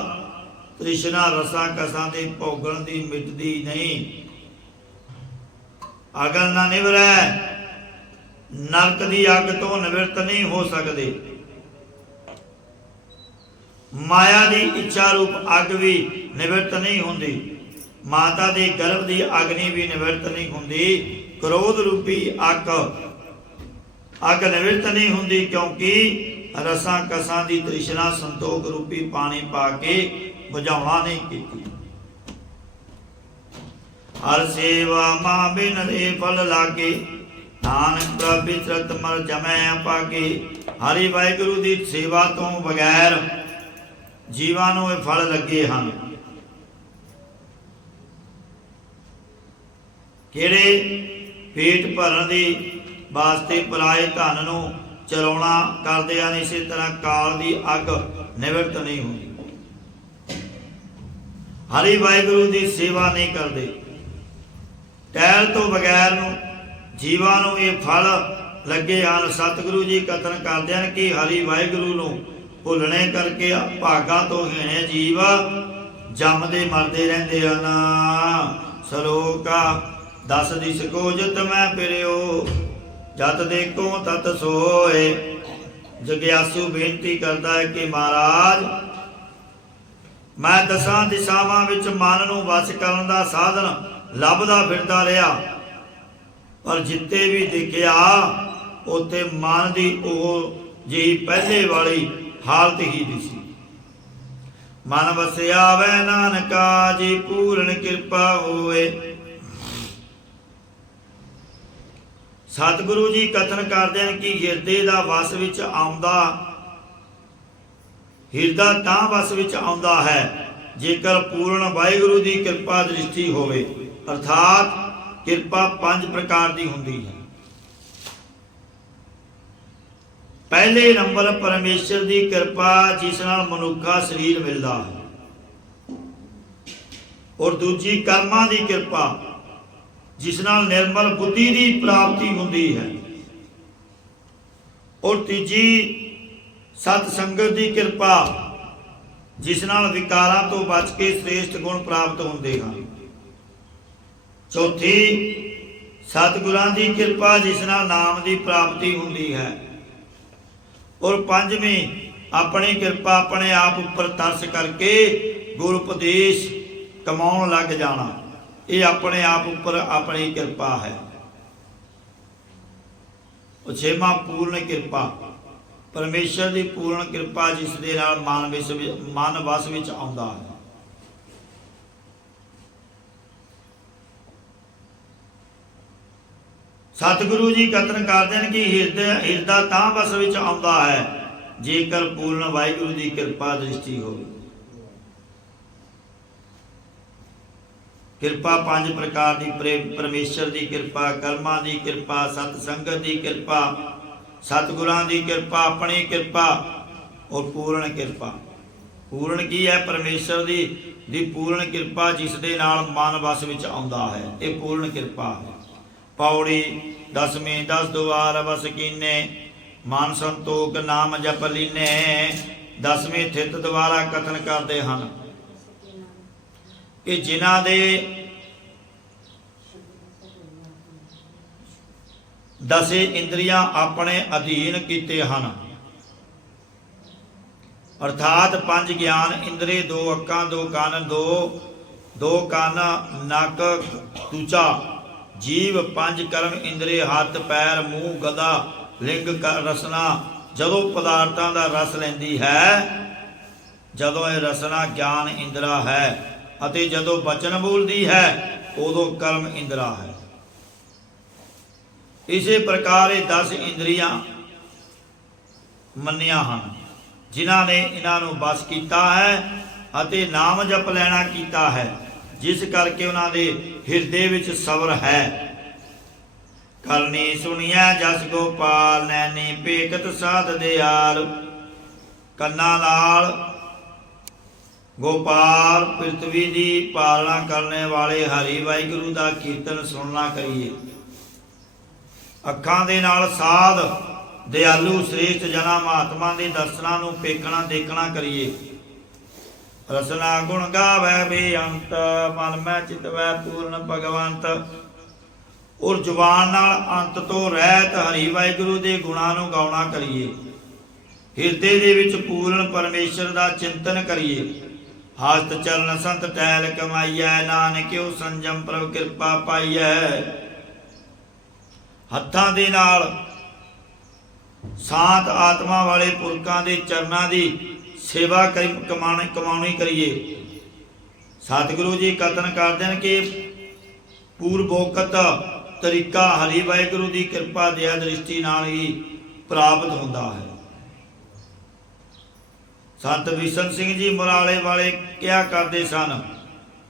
ਤ੍ਰਿਸ਼ਨਾ ਰਸਾਂ ਕਸਾਂ ਦੇ ਭੋਗਣ ਦੀ ਮਿਟਦੀ ਨਹੀਂ। ਅਗਲ ਨਾ ਨਿਵਰੈ, ਨਰਕ ਦੀ ਅੱਗ ਤੋਂ ਨਿਵਰਤ ਨਹੀਂ ਹੋ ਸਕਦੇ। ਮਾਇਆ ਦੀ ਇੱਛਾ ਰੂਪ ਅੱਗ ਵੀ ਨਿਵਰਤ ਨਹੀਂ ਹੁੰਦੀ। ਮਾਤਾ ਦੇ ਗਰਭ ਦੀ ਅਗਨੀ ਵੀ ਨਿਵਰਤ ਨਹੀਂ ਹੁੰਦੀ। ਕ੍ਰੋਧ ਰੂਪੀ ਅੱਗ ਨਿਵਰਤ ਨਹੀਂ ਹੁੰਦੀ, ਕਿਉਂਕਿ ਰਸਾਂ ਕਸਾਂ ਦੀ ਤ੍ਰਿਸ਼ਨਾ ਸੰਤੋਖ ਰੂਪੀ ਪਾਣੀ ਪਾ ਕੇ ਬੁਝਾਉਣਾ ਨਹੀਂ ਕੀਤੀ। ਹਰ ਸੇਵਾ ਮਾਂ ਬਿਨ ਦੇ ਫਲ ਲਾਗੇ, ਨਾਨਕ ਪ੍ਰਭਿਤਰਤ ਮਰ ਜਮੈ ਅਪਾਗੇ। ਹਰੀ ਵਾਹਿਗੁਰੂ ਦੀ ਸੇਵਾ ਤੋਂ ਬਗੈਰ ਜੀਵਾਂ ਨੂੰ ਇਹ ਫਲ ਲੱਗੇ ਹਨ। ਕਿਹੜੇ? ਪੇਟ ਭਰਨ ਦੀ ਵਾਸਤੇ ਪਰਾਏ ਧਨ ਨੂੰ ਚਲਾਉਣਾ ਕਰਦੇ ਹਨ। ਇਸੇ ਤਰ੍ਹਾਂ ਕਾਲ ਦੀ ਅੱਗ ਨਿਵਰਤ ਨਹੀਂ ਹੁੰਦੀ। ਹਰੀ ਵਾਹਿਗੁਰੂ ਦੀ ਸੇਵਾ ਨਹੀਂ ਕਰਦੇ। ਟਹਿਲ ਤੋਂ ਬਗੈਰ ਨੂੰ ਜੀਵਾਂ ਨੂੰ ਇਹ ਫਲ ਲੱਗੇ ਹਨ। ਸਤਿਗੁਰੂ ਜੀ ਕਥਨ ਕਰਦੇ ਹਨ ਕਿ ਹਰੀ ਵਾਹਿਗੁਰੂ ਨੂੰ ਭੁੱਲਣੇ ਕਰਕੇ ਭਾਗਾਂ ਤੋਂ ਹੀਣੇ ਜੀਵ ਜੰਮਦੇ ਮਰਦੇ ਰਹਿੰਦੇ ਹਨ। ਸ਼ਲੋਕਾ 10 ਦਿਸ ਕੋ ਜਤ ਮੈਂ ਫਿਰਿਓ, ਜਤ ਦੇਖੋ ਤਤ ਸੋਏ। ਜਗਿਆਸੂ ਬੇਨਤੀ ਕਰਦਾ ਹੈ ਕਿ ਮਹਾਰਾਜ, ਮੈਂ 10 ਦਿਸ਼ਾਵਾਂ ਵਿੱਚ ਮਨ ਨੂੰ ਵਸ ਕਰਨ ਦਾ ਸਾਧਨ ਲੱਭਦਾ ਫਿਰਦਾ ਰਿਹਾ, ਪਰ ਜਿੱਤੇ ਵੀ ਦੇਖਿਆ ਉੱਥੇ ਮਨ ਦੀ ਉਹ ਜਿਹੀ ਪਹਿਲੇ ਵਾਲੀ ਹਾਲਤ ਹੀ ਦਿਸੀ। ਮਨ ਵਸਿਆ ਵੈ ਨਾਨਕਾ, ਜੀ ਪੂਰਨ ਕਿਰਪਾ ਹੋਏ। ਸਤਿਗੁਰੂ ਜੀ ਕਥਨ ਕਰਦੇ ਹਨ ਕਿ ਹਿਰਦੇ ਦਾ ਵਸ ਵਿੱਚ ਆਉਂਦਾ, ਹਿਰਦਾ ਤਾਂ ਵਸ ਵਿੱਚ ਆਉਂਦਾ ਹੈ ਜੇਕਰ ਪੂਰਨ ਵਾਹਿਗੁਰੂ ਦੀ ਕਿਰਪਾ ਦ੍ਰਿਸ਼ਟੀ ਹੋਵੇ। ਅਰਥਾਤ ਕਿਰਪਾ 5 ਪ੍ਰਕਾਰ ਦੀ ਹੁੰਦੀ ਹੈ। ਪਹਿਲੇ ਨੰਬਰ ਪਰਮੇਸ਼ਰ ਦੀ ਕਿਰਪਾ, ਜਿਸ ਨਾਲ ਮਨੁੱਖਾ ਸਰੀਰ ਮਿਲਦਾ ਹੈ। ਔਰ ਦੂਜੀ ਕਰਮਾਂ ਦੀ ਕਿਰਪਾ, ਜਿਸ ਨਾਲ ਨਿਰਮਲ ਬੁੱਧੀ ਦੀ ਪ੍ਰਾਪਤੀ ਹੁੰਦੀ ਹੈ। ਔਰ ਤੀਜੀ ਸਤ ਸੰਗਤ ਦੀ ਕਿਰਪਾ, ਜਿਸ ਨਾਲ ਵਿਕਾਰਾਂ ਤੋਂ ਬਚ ਕੇ ਸ੍ਰੇਸ਼ਟ ਗੁਣ ਪ੍ਰਾਪਤ ਹੁੰਦੇ ਹਨ। ਚੌਥੀ ਸਤਿਗੁਰਾਂ ਦੀ ਕਿਰਪਾ, ਜਿਸ ਨਾਲ ਨਾਮ ਦੀ ਪ੍ਰਾਪਤੀ ਹੁੰਦੀ ਹੈ। ਔਰ ਪੰਜਵੀਂ ਆਪਣੀ ਕਿਰਪਾ, ਆਪਣੇ ਆਪ ਉੱਪਰ ਤਰਸ ਕਰਕੇ ਗੁਰ ਉਪਦੇਸ਼ ਕਮਾਉਣ ਲੱਗ ਜਾਣਾ। ਇਹ ਆਪਣੇ ਆਪ ਉੱਪਰ ਆਪਣੀ ਕਿਰਪਾ ਹੈ। ਉਹ ਛੇਵਾਂ ਪੂਰਨ ਕਿਰਪਾ, ਪਰਮੇਸ਼ਰ ਦੀ ਪੂਰਨ ਕਿਰਪਾ, ਜਿਸ ਦੇ ਨਾਲ ਮਨ ਵਸ ਵਿੱਚ ਆਉਂਦਾ ਹੈ। ਸਤਿਗੁਰੂ ਜੀ ਕਥਨ ਕਰਦੇ ਹਨ ਕਿ ਹਿਰਦਾ ਤਾਂ ਵਸ ਵਿੱਚ ਆਉਂਦਾ ਹੈ ਜੇਕਰ ਪੂਰਨ ਵਾਹਿਗੁਰੂ ਦੀ ਕਿਰਪਾ ਦ੍ਰਿਸ਼ਟੀ ਹੋਵੇ। ਕਿਰਪਾ 5 ਪ੍ਰਕਾਰ ਦੀ, ਪਰਮੇਸ਼ਰ ਦੀ ਕਿਰਪਾ, ਕਰਮਾਂ ਦੀ ਕਿਰਪਾ, ਸਤ ਸੰਗਤ ਦੀ ਕਿਰਪਾ, ਸਤਿਗੁਰਾਂ ਦੀ ਕਿਰਪਾ, ਆਪਣੀ ਕਿਰਪਾ ਔਰ ਪੂਰਨ ਕਿਰਪਾ। ਪੂਰਨ ਕੀ ਹੈ? ਪਰਮੇਸ਼ਰ ਦੀ ਪੂਰਨ ਕਿਰਪਾ, ਜਿਸ ਦੇ ਨਾਲ ਮਨ ਵਸ ਵਿੱਚ ਆਉਂਦਾ ਹੈ। ਇਹ ਪੂਰਨ ਕਿਰਪਾ ਹੈ। ਪੌੜੀ 10ਵੀਂ 10 ਦੁਆਰ ਵਸ ਕੀਨੇ, ਮਨ ਸੰਤੋਖ ਨਾਮ ਜਪ ਲੀਨੇ। 10ਵੀਂ ਥਿਤ ਦੁਆਰਾ ਕਥਨ ਕਰਦੇ ਹਨ ਕਿ ਜਿਨ੍ਹਾਂ ਦੇ 10 ਇੰਦਰੀਆਂ ਆਪਣੇ ਅਧੀਨ ਕੀਤੇ ਹਨ, ਅਰਥਾਤ 5 ਗਿਆਨ ਇੰਦਰੀ, 2 ਅੱਖਾਂ, 2 ਕੰਨ, 2 ਕੰਨ, ਨੱਕ, ਤੁਚਾ, ਜੀਵ, 5 ਕਰਮ ਇੰਦਰੀ, ਹੱਥ, ਪੈਰ, ਮੂੰਹ, ਗਦਾ, ਲਿੰਗ, ਰਸਨਾ। ਜਦੋਂ ਪਦਾਰਥਾਂ ਦਾ ਰਸ ਲੈਂਦੀ ਹੈ, ਜਦੋਂ ਇਹ ਰਸਨਾ ਗਿਆਨ ਇੰਦਰਾ ਹੈ, ਅਤੇ ਜਦੋਂ ਬਚਨ ਬੋਲਦੀ ਹੈ ਉਦੋਂ ਕਰਮ ਇੰਦਰਾ ਹੈ। ਇਸੇ ਪ੍ਰਕਾਰ ਇਹ 10 ਇੰਦਰੀਆਂ ਮੰਨੀਆਂ ਹਨ, ਜਿਨ੍ਹਾਂ ਨੇ ਇਹਨਾਂ ਨੂੰ ਬਸ ਕੀਤਾ ਹੈ ਅਤੇ ਨਾਮ ਜਪ ਲੈਣਾ ਕੀਤਾ ਹੈ, ਜਿਸ ਕਰਕੇ ਉਹਨਾਂ ਦੇ ਹਿਰਦੇ ਵਿੱਚ ਸਬਰ ਹੈ। ਕਰਨੀ ਸੁਣੀਐ ਜਸ ਗੋਪਾਲ, ਨੈਣੀ ਭੇਕਤ ਸਾਧ ਦਿਆਲ। ਕੰਨਾਂ ਨਾਲ ਗੋਪਾਲ ਪ੍ਰਿਥਵੀ ਦੀ ਪਾਲਣਾ ਕਰਨੇ ਵਾਲੇ ਹਰੀ ਵਾਹਿਗੁਰੂ ਦਾ ਕੀਰਤਨ ਸੁਣਨਾ ਕਰੀਏ। ਅੱਖਾਂ ਦੇ ਨਾਲ ਸਾਧ ਦਿਆਲੂ ਸ੍ਰੇਸ਼ਟ ਜਨਾ ਮਹਾਤਮਾ ਦੇ ਦਰਸ਼ਨਾਂ ਨੂੰ ਵੇਖਣਾ ਦੇਖਣਾ ਕਰੀਏ। ਰਸਨਾ ਗੁਣ ਗਾਵੇ ਬੇਅੰਤ, ਮਨ ਮੈਂ ਚਿਤਵੈ ਪੂਰਨ ਭਗਵੰਤ। ਔਰ ਜ਼ੁਬਾਨ ਨਾਲ ਅੰਤ ਤੋਂ ਰਹਿਤ ਹਰੀ ਵਾਹਿਗੁਰੂ ਦੇ ਗੁਣਾਂ ਨੂੰ ਗਾਉਣਾ ਕਰੀਏ। ਹਿਰਦੇ ਦੇ ਵਿੱਚ ਪੂਰਨ ਪਰਮੇਸ਼ਰ ਦਾ ਚਿੰਤਨ ਕਰੀਏ। ਹਸਤ ਚਰਨ ਸੰਤ ਟਹਿਲ ਕਮਾਈਐ, ਨਾਨਕਿਓ ਸੰਜਮ ਪ੍ਰਭ ਕਿਰਪਾ ਪਾਈਐ। ਹੱਥਾਂ ਦੇ ਨਾਲ ਸ਼ਾਂਤ ਆਤਮਾ ਵਾਲੇ ਪੁਰਖਾਂ ਦੇ ਚਰਨਾਂ ਦੀ ਸੇਵਾ ਕਮਾਉਣੀ ਕਰੀਏ। ਸਤਿਗੁਰੂ ਜੀ ਕਥਨ ਕਰਦੇ ਹਨ ਕਿ ਪੂਰਵੋਕਤ ਤਰੀਕਾ ਹਰੀ ਵਾਹਿਗੁਰੂ ਦੀ ਕਿਰਪਾ ਦਇਆ ਦ੍ਰਿਸ਼ਟੀ ਨਾਲ ਹੀ ਪ੍ਰਾਪਤ ਹੁੰਦਾ ਹੈ। ਸੰਤ ਬਿਸ਼ਨ ਸਿੰਘ ਜੀ ਮੁਰਾਲੇ ਵਾਲੇ ਕਿਹਾ ਕਰਦੇ ਸਨ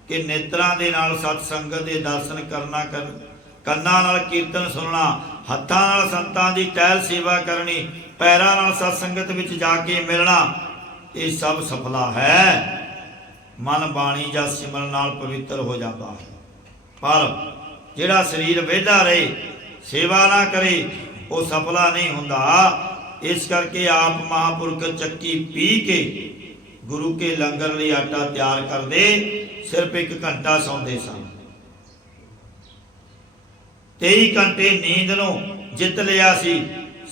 ਕਿ ਨੇਤਰਾਂ ਦੇ ਨਾਲ ਸਤ ਸੰਗਤ ਦੇ ਦਰਸ਼ਨ ਕਰਨਾ, ਕੰਨਾਂ ਨਾਲ ਕੀਰਤਨ ਸੁਣਨਾ, ਹੱਥਾਂ ਨਾਲ ਸੰਤਾਂ ਦੀ ਟਹਿਲ ਸੇਵਾ ਕਰਨੀ, ਪੈਰਾਂ ਨਾਲ ਸਤ ਸੰਗਤ ਵਿੱਚ ਜਾ ਕੇ ਮਿਲਣਾ, ਇਹ ਸਭ ਸਫਲਾ ਹੈ। ਮਨ ਬਾਣੀ ਜਾਂ ਸਿਮਰਨ ਨਾਲ ਪਵਿੱਤਰ ਹੋ ਜਾਂਦਾ ਹੈ। ਪਰ ਜਿਹੜਾ ਸਰੀਰ ਵਿਹਲਾ ਰਹੇ, ਸੇਵਾ ਨਾ ਕਰੇ, ਉਹ ਸਫਲਾ ਨਹੀਂ ਹੁੰਦਾ। ਇਸ ਕਰਕੇ ਆਪ ਮਹਾਂਪੁਰਖ ਚੱਕੀ ਪੀ ਕੇ ਗੁਰੂ ਕੇ ਲੰਗਰ ਲਈ ਆਟਾ ਤਿਆਰ ਕਰਦੇ, ਸਿਰਫ 1 ਘੰਟਾ ਸੌਂਦੇ ਸਨ। 23 ਘੰਟੇ ਨੀਂਦ ਨੂੰ ਜਿੱਤ ਲਿਆ ਸੀ।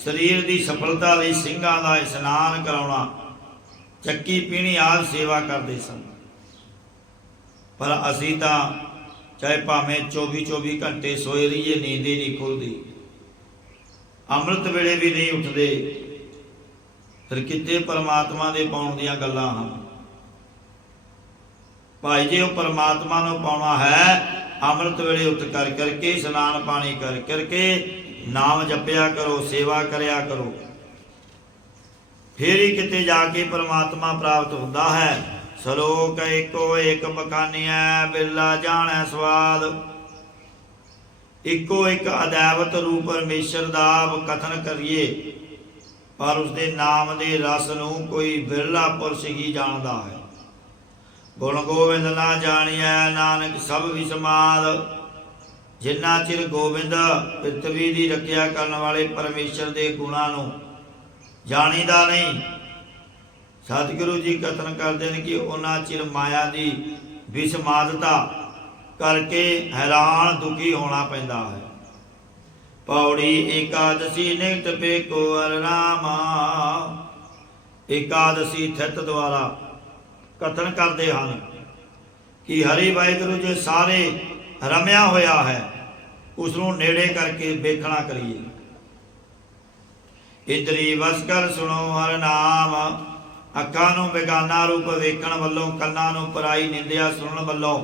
ਸਰੀਰ ਦੀ ਸਫਲਤਾ ਲਈ ਸਿੰਘਾਂ ਦਾ ਇਸ਼ਨਾਨ ਕਰਾਉਣਾ, ਚੱਕੀ ਪੀਣੀ ਆਦਿ ਸੇਵਾ ਕਰਦੇ ਸਨ। ਪਰ ਅਸੀਂ ਤਾਂ ਚਾਹੇ ਭਾਵੇਂ 24 ਘੰਟੇ ਸੋਏ ਰਹੀਏ, ਨੀਂਦ ਹੀ ਨਹੀਂ ਖੁੱਲਦੀ। ਅੰਮ੍ਰਿਤ ਵੇਲੇ ਵੀ ਨਹੀਂ ਉੱਠਦੇ। ਫਿਰ ਕਿਤੇ ਪਰਮਾਤਮਾ ਦੇ ਪਾਉਣ ਦੀਆਂ ਗੱਲਾਂ ਹਨ। ਭਾਈ ਜੇ ਉਹ ਪਰਮਾਤਮਾ ਨੂੰ ਪਾਉਣਾ ਹੈ, ਅੰਮ੍ਰਿਤ ਵੇਲੇ ਉੱਠ ਕਰਕੇ ਇਸ਼ਨਾਨ ਪਾਣੀ ਕਰਕੇ ਨਾਮ ਜਪਿਆ ਕਰੋ, ਸੇਵਾ ਕਰਿਆ ਕਰੋ। ਫਿਰ ਹੀ ਕਿਤੇ ਜਾ ਕੇ ਪਰਮਾਤਮਾ ਪ੍ਰਾਪਤ ਹੁੰਦਾ ਹੈ। ਸਲੋਕ ਇੱਕੋ ਇੱਕ ਬਖਾਨੀਐ, ਬਿਰਲਾ ਜਾਣੈ ਸਵਾਦ। ਇੱਕੋ ਇੱਕ ਅਦੈਵਤ ਰੂਪ ਪਰਮੇਸ਼ਰ ਦਾ ਕਥਨ ਕਰੀਏ, ਪਰ ਉਸਦੇ ਨਾਮ ਦੇ ਰਸ ਨੂੰ ਕੋਈ ਬਿਰਲਾ ਪੁਰਸ਼ ਹੀ ਜਾਣਦਾ ਹੈ। ਗੁਣ ਗੋਬਿੰਦ ਨਾ ਜਾਣੀਐ, ਨਾਨਕ ਸਭ ਵਿਸਮਾਦ। ਜਿੰਨਾ ਚਿਰ ਗੋਬਿੰਦ ਪ੍ਰਿਥਵੀ ਦੀ ਰੱਖਿਆ ਕਰਨ ਵਾਲੇ ਪਰਮੇਸ਼ਰ ਦੇ ਗੁਣਾਂ ਨੂੰ ਜਾਣੀਦਾ ਨਹੀਂ, ਸਤਿਗੁਰੂ ਜੀ ਕਥਨ ਕਰਦੇ ਨੇ ਕਿ ਉਹਨਾਂ ਚਿਰ ਮਾਇਆ ਦੀ ਵਿਸਮਾਦਤਾ ਕਰਕੇ ਹੈਰਾਨ ਦੁਖੀ ਹੋਣਾ ਪੈਂਦਾ ਹੈ। ਪੌੜੀ ਏਕਾਦਸ਼ੀ ਨਿਕਟ ਪੇਕੋ ਅਰਨਾਮਾ। ਏਕਾਦਸ਼ੀ ਥਿਤ ਦੁਆਰਾ ਕਥਨ ਕਰਦੇ ਹਨ ਕਿ ਹਰੀ ਵਾਹਿਗੁਰੂ ਜੇ ਸਾਰੇ ਰਮਿਆ ਹੋਇਆ ਹੈ, ਉਸ ਨੂੰ ਨੇੜੇ ਕਰਕੇ ਵੇਖਣਾ ਕਰੀਏ। ਇੰਦਰੀ ਵਸ ਕਰ ਸੁਣੋ ਹਰ ਨਾਮ। ਅੱਖਾਂ ਨੂੰ ਬੇਗਾਨਾ ਰੂਪ ਵੇਖਣ ਵੱਲੋਂ, ਕੰਨਾਂ ਨੂੰ ਪਰਾਈ ਨਿੰਦਿਆ ਸੁਣਨ ਵੱਲੋਂ,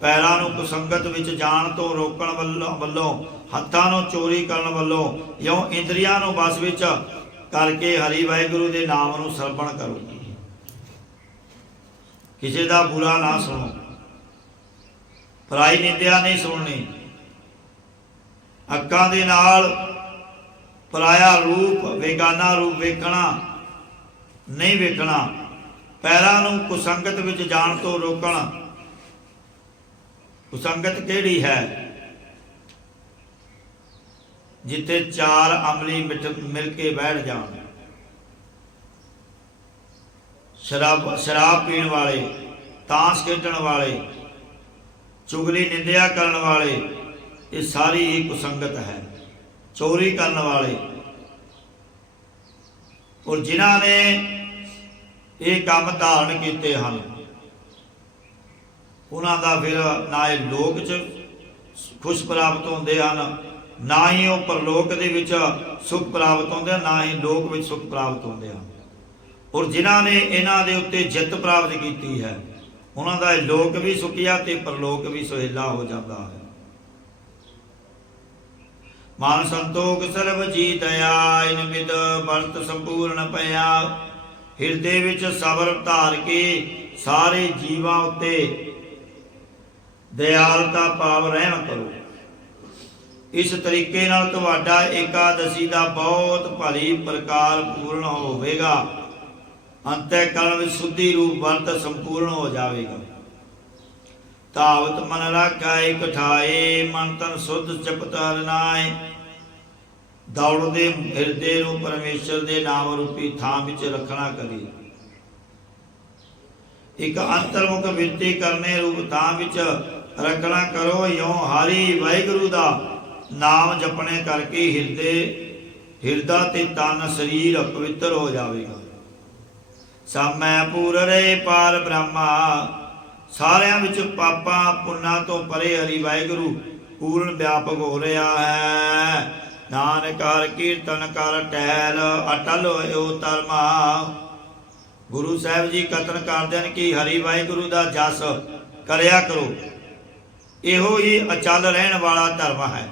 ਪੈਰਾਂ ਨੂੰ ਕੁਸੰਗਤ ਵਿੱਚ ਜਾਣ ਤੋਂ ਰੋਕਣ ਵੱਲੋਂ, ਹੱਥਾਂ ਨੂੰ ਚੋਰੀ ਕਰਨ ਵੱਲੋਂ, ਇਉਂ ਇੰਦਰੀਆਂ ਨੂੰ ਵਸ ਵਿੱਚ ਕਰਕੇ ਹਰੀ ਵਾਹਿਗੁਰੂ ਦੇ ਨਾਮ ਨੂੰ ਸਰਵਣ ਕਰੋ। ਕਿਸੇ ਦਾ ਬੁਰਾ ਨਾ ਸੁਣੋ, ਪਰਾਈ ਨਿੰਦਿਆ ਨਹੀਂ ਸੁਣਨੀ। ਅੱਖਾਂ ਦੇ ਨਾਲ ਪਰਾਇਆ ਰੂਪ, ਬੇਗਾਨਾ ਰੂਪ ਵੇਖਣਾ ਨਹੀਂ ਵੇਖਣਾ। ਪੈਰਾਂ ਨੂੰ ਕੁਸੰਗਤ ਵਿੱਚ ਜਾਣ ਤੋਂ ਰੋਕਣਾ। ਕੁਸੰਗਤ ਕਿਹੜੀ ਹੈ? ਜਿੱਥੇ 4 ਅਮਲੀ ਮਿਲ ਕੇ ਬੈਠ ਜਾਣ। ਸ਼ਰਾਬ ਪੀਣ ਵਾਲੇ, ਤਾਸ਼ ਖੇਡਣ ਵਾਲੇ, ਚੁਗਲੀ ਨਿੰਦਿਆ ਕਰਨ ਵਾਲੇ, ਇਹ ਸਾਰੀ ਹੀ ਕੁਸੰਗਤ ਹੈ। ਚੋਰੀ ਕਰਨ ਵਾਲੇ, ਔਰ ਜਿਨ੍ਹਾਂ ਨੇ ਇਹ ਕੰਮ ਧਾਰਨ ਕੀਤੇ ਹਨ, ਉਹਨਾਂ ਦਾ ਫਿਰ ਨਾ ਇਹ ਲੋਕ 'ਚ ਖੁਸ਼ ਪ੍ਰਾਪਤ ਹੁੰਦੇ ਹਨ, ਨਾ ਹੀ ਉਹ ਪਰਲੋਕ ਦੇ ਵਿੱਚ ਸੁਖ ਪ੍ਰਾਪਤ ਹੁੰਦੇ ਹਨ, ਨਾ ਹੀ ਲੋਕ ਵਿੱਚ ਸੁਖ ਪ੍ਰਾਪਤ ਹੁੰਦੇ ਹਨ। ਔਰ ਜਿਨ੍ਹਾਂ ਨੇ ਇਹਨਾਂ ਦੇ ਉੱਤੇ ਜਿੱਤ ਪ੍ਰਾਪਤ ਕੀਤੀ ਹੈ, ਉਹਨਾਂ ਦਾ ਲੋਕ ਵੀ ਸੁਖੀਆ ਤੇ ਪਰਲੋਕ ਵੀ ਸੁਹੇਲਾ ਹੋ ਜਾਂਦਾ ਹੈ। ਮਨ ਸੰਤੋਖ ਸਰਬ ਜੀ ਦਇਆ, ਇਨ ਵਿਦ ਵਰਤ ਸੰਪੂਰਨ ਪਿਆ। ਹਿਰਦੇ ਵਿੱਚ ਸਬਰ ਧਾਰ ਕੇ ਸਾਰੇ ਜੀਵਾਂ ਉੱਤੇ ਦਿਆਲਤਾ ਭਾਵ ਰਹਿਮ ਕਰੋ। ਇਸ ਤਰੀਕੇ ਨਾਲ ਤੁਹਾਡਾ ਏਕਾਦਸ਼ੀ ਦਾ ਬਹੁਤ ਭਲੀ ਪ੍ਰਕਾਰ ਪੂਰਨ ਹੋਵੇਗਾ। ਅੰਤःਕਰਣ ਵਿੱਚ ਸੁੱਧੀ ਰੂਪ ਵਰਤ ਸੰਪੂਰਨ ਹੋ ਜਾਵੇਗਾ। ਧਾਵਤ ਮਨ ਰਾਖਾ ਇਕ ਠਾਏ, ਮਨ ਤਨ ਸੁਧ ਜਪਤ ਹਰਿ ਨਾਏ। ਦੌੜਦੇ ਹਿਰਦੇ ਨੂੰ ਪਰਮੇਸ਼ਰ ਦੇ ਨਾਮ ਰੂਪੀ ਥਾਂ ਵਿੱਚ ਰੱਖਣਾ ਕਰੀ। ਇੱਕ ਅੰਤਰਮੁਖ ਬਿਰਤੀ ਕਰਨੇ ਰੂਪ ਥਾਂ ਵਿੱਚ ਰੱਖਣਾ ਕਰੋ। ਇਉਂ ਹਰੀ ਵਾਹਿਗੁਰੂ ਦਾ ਨਾਮ ਜਪਣੇ ਕਰਕੇ ਹਿਰਦਾ ਤੇ ਤਨ ਸਰੀਰ ਪਵਿੱਤਰ ਹੋ ਜਾਵੇਗਾ। ਸਾਮੈ ਪੂਰ ਰੇ ਪਾਰ ਬ੍ਰਹਮਾ, ਸਾਰਿਆਂ ਵਿੱਚ ਪਾਪਾਂ ਪੁੰਨਾਂ ਤੋਂ ਪਰੇ ਹਰੀ ਵਾਹਿਗੁਰੂ ਪੂਰਨ ਵਿਆਪਕ ਹੋ ਰਿਹਾ ਹੈ। ਨਾਨਕ ਹਰਿ ਕੀਰਤਨ ਕਰ ਟਹਿਲ, ਅਟਲ ਹੋਇਓ ਧਰਮਾ। ਗੁਰੂ ਸਾਹਿਬ ਜੀ ਕਥਨ ਕਰਦੇ ਹਨ ਕਿ ਹਰੀ ਵਾਹਿਗੁਰੂ ਦਾ ਜਸ ਕਰਿਆ ਕਰੋ, ਇਹੋ ਹੀ ਅਚਲ ਰਹਿਣ ਵਾਲਾ ਧਰਮ ਹੈ।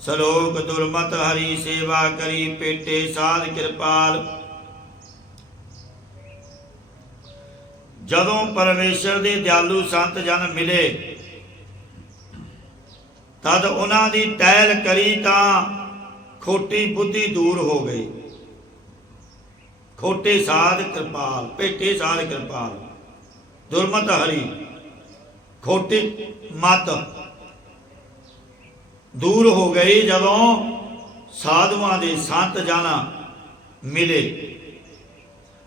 ਸਲੋਕ ਦੁਰਮਤ ਹਰੀ ਸੇਵਾ ਕਰੀ, ਪੇਟੇ ਸਾਧ ਕਿਰਪਾਲ। ਜਦੋਂ ਪਰਮੇਸ਼ਰ ਦੇ ਦਿਆਲੂ ਸੰਤ ਜਨ ਮਿਲੇ ਤਦ ਉਹਨਾਂ ਦੀ ਟਹਿਲ ਕਰੀ ਤਾਂ ਖੋਟੀ ਬੁੱਧੀ ਦੂਰ ਹੋ ਗਈ। ਖੋਟੇ ਸਾਧ ਕਿਰਪਾਲ, ਭੇਟੇ ਸਾਧ ਕਿਰਪਾਲ, ਦੁਰਮਤ ਹਰੀ, ਖੋਟੀ ਮਤ ਦੂਰ ਹੋ ਗਈ ਜਦੋਂ ਸਾਧੂਆਂ ਦੇ ਸੰਤ ਜਨ ਮਿਲੇ।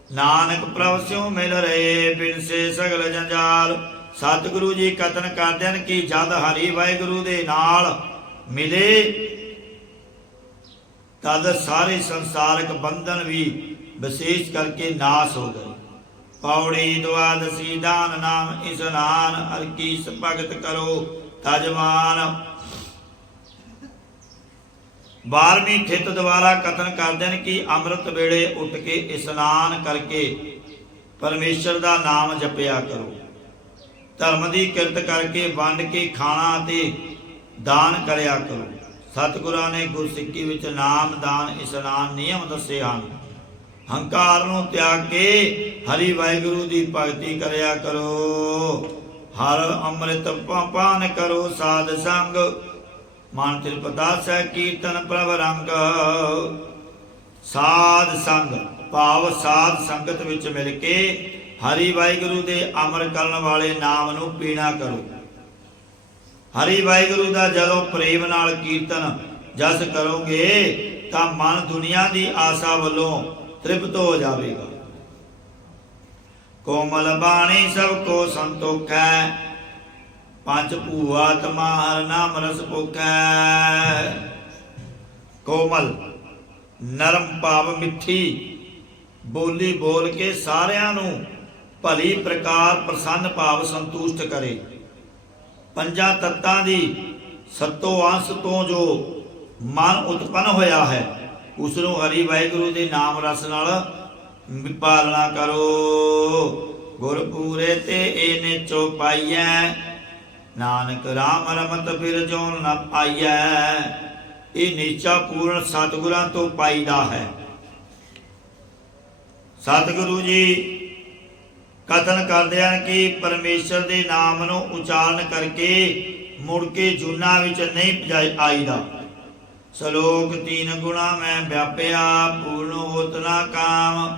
ਨਾਨਕ ਪ੍ਰਭ ਸਿਉ ਮਿਲ ਰਹੇ, ਬਿਨਸੇ ਸਗਲ ਜੰਜਾਲ। ਸਤਿਗੁਰੂ ਜੀ ਕਥਨ ਕਰਦੇ ਹਨ ਕਿ ਜਦ ਹਰੀ ਵਾਹਿਗੁਰੂ ਦੇ ਨਾਲ ਮਿਲੇ ਤਦ ਸਾਰੇ ਸੰਸਾਰਿਕ ਬੰਧਨ ਵੀ ਵਿਸ਼ੇਸ਼ ਕਰਕੇ ਨਾਸ ਹੋ ਗਏ। ਪੌੜੀ ਦੁਆਦਸੀ ਦਾਨ ਨਾਮ ਇਸਨਾਨ, ਹਰਿ ਕੀ ਭਗਤ ਕਰੋ ਤਜਮਾਨ। 12ਵੀਂ ਥਿਤ ਦੁਆਰਾ ਕਥਨ ਕਰਦੇ ਹਨ ਕਿ ਅੰਮ੍ਰਿਤ ਵੇਲੇ ਉੱਠ ਕੇ ਇਸ਼ਨਾਨ ਕਰਕੇ ਪਰਮੇਸ਼ਰ ਦਾ ਨਾਮ ਜਪਿਆ ਕਰੋ। ਧਰਮ ਦੀ ਕਿਰਤ ਕਰਕੇ ਵੰਡ ਕੇ ਖਾਣਾ ਅਤੇ ਦਾਨ ਕਰਿਆ ਕਰੋ। ਸਤਿਗੁਰਾਂ ਨੇ ਗੁਰਸਿੱਖੀ ਵਿੱਚ ਨਾਮ ਦਾਨ ਇਸ਼ਨਾਨ ਨਿਯਮ ਦੱਸੇ ਹਨ। ਹੰਕਾਰ ਨੂੰ ਤਿਆਗ ਕੇ ਹਰੀ ਵਾਹਿਗੁਰੂ ਦੀ ਭਗਤੀ ਕਰਿਆ ਕਰੋ। ਹਰ ਅੰਮ੍ਰਿਤ ਪਾਨ ਕਰੋ ਸਾਧ ਸੰਗ, ਮਨ ਤ੍ਰਿਪਤਾਸੈ ਕੀਰਤਨ ਪ੍ਰਭ ਰੰਗ। ਸਾਧ ਸੰਗ ਭਾਵ ਸਾਧ ਸੰਗਤ ਵਿੱਚ ਮਿਲ ਕੇ ਹਰੀ ਵਾਹਿਗੁਰੂ ਦੇ ਅਮਰ ਕਰਨ ਵਾਲੇ ਨਾਮ ਨੂੰ ਪੀਣਾ ਕਰੋ। ਹਰੀ ਵਾਹਿਗੁਰੂ ਦਾ ਜਦੋਂ ਪ੍ਰੇਮ ਨਾਲ ਕੀਰਤਨ ਜਸ ਕਰੋਗੇ ਤਾਂ ਮਨ ਦੁਨੀਆ ਦੀ ਆਸਾ ਵੱਲੋਂ ਤ੍ਰਿਪਤ ਹੋ ਜਾਵੇਗਾ। ਕੋਮਲ ਬਾਣੀ ਸਭ ਕੋ ਸੰਤੋਖੈ, ਪੰਜ ਭੂਆਤਮਾ ਹਰ ਨਾਮ ਰਸ ਭੁਖੈ। ਕੋਮਲ ਨਰਮ ਭਾਵ ਮਿੱਠੀ ਬੋਲੀ ਬੋਲ ਕੇ ਸਾਰਿਆਂ ਨੂੰ ਭਲੀ ਪ੍ਰਕਾਰ ਪ੍ਰਸੰਨ ਭਾਵ ਸੰਤੁਸ਼ਟ ਕਰੇ। ਪੰਜਾਂ ਤੱਤਾਂ ਦੀ ਸਤੋ ਅੰਸ਼ ਤੋਂ ਜੋ ਮਨ ਉਤਪੰਨ ਹੋਇਆ ਹੈ ਉਸ ਨੂੰ ਹਰੀ ਵਾਹਿਗੁਰੂ ਦੇ ਨਾਮ ਰਸ ਨਾਲ ਪਾਲਣਾ ਕਰੋ। ਗੁਰਪੂਰੇ ਤੇ ਇਹ ਨਿਚੋ ਪਾਈਐ, ਨਾਨਕ ਰਾਮ ਰਮਤ ਫਿਰ ਜੋਨ ਨ ਪਾਈਐ। ਇਹ ਨੀਚਾ ਪੂਰਨ ਸਤਿਗੁਰਾਂ ਤੋਂ ਪਾਈਦਾ ਹੈ। ਸਤਿਗੁਰੂ ਜੀ ਕਥਨ ਕਰਦੇ ਹਨ ਕਿ ਪਰਮੇਸ਼ਰ ਦੇ ਨਾਮ ਨੂੰ ਉਚਾਰਨ ਕਰਕੇ ਮੁੜ ਕੇ ਜੂਨਾਂ ਵਿੱਚ ਨਹੀਂ ਆਈਦਾ। ਸਲੋਕ 3 ਗੁਣਾ ਮੈਂ ਵਿਆਪਿਆ, ਪੂਰਨ ਹੋਤ ਨਾ ਕਾਮ।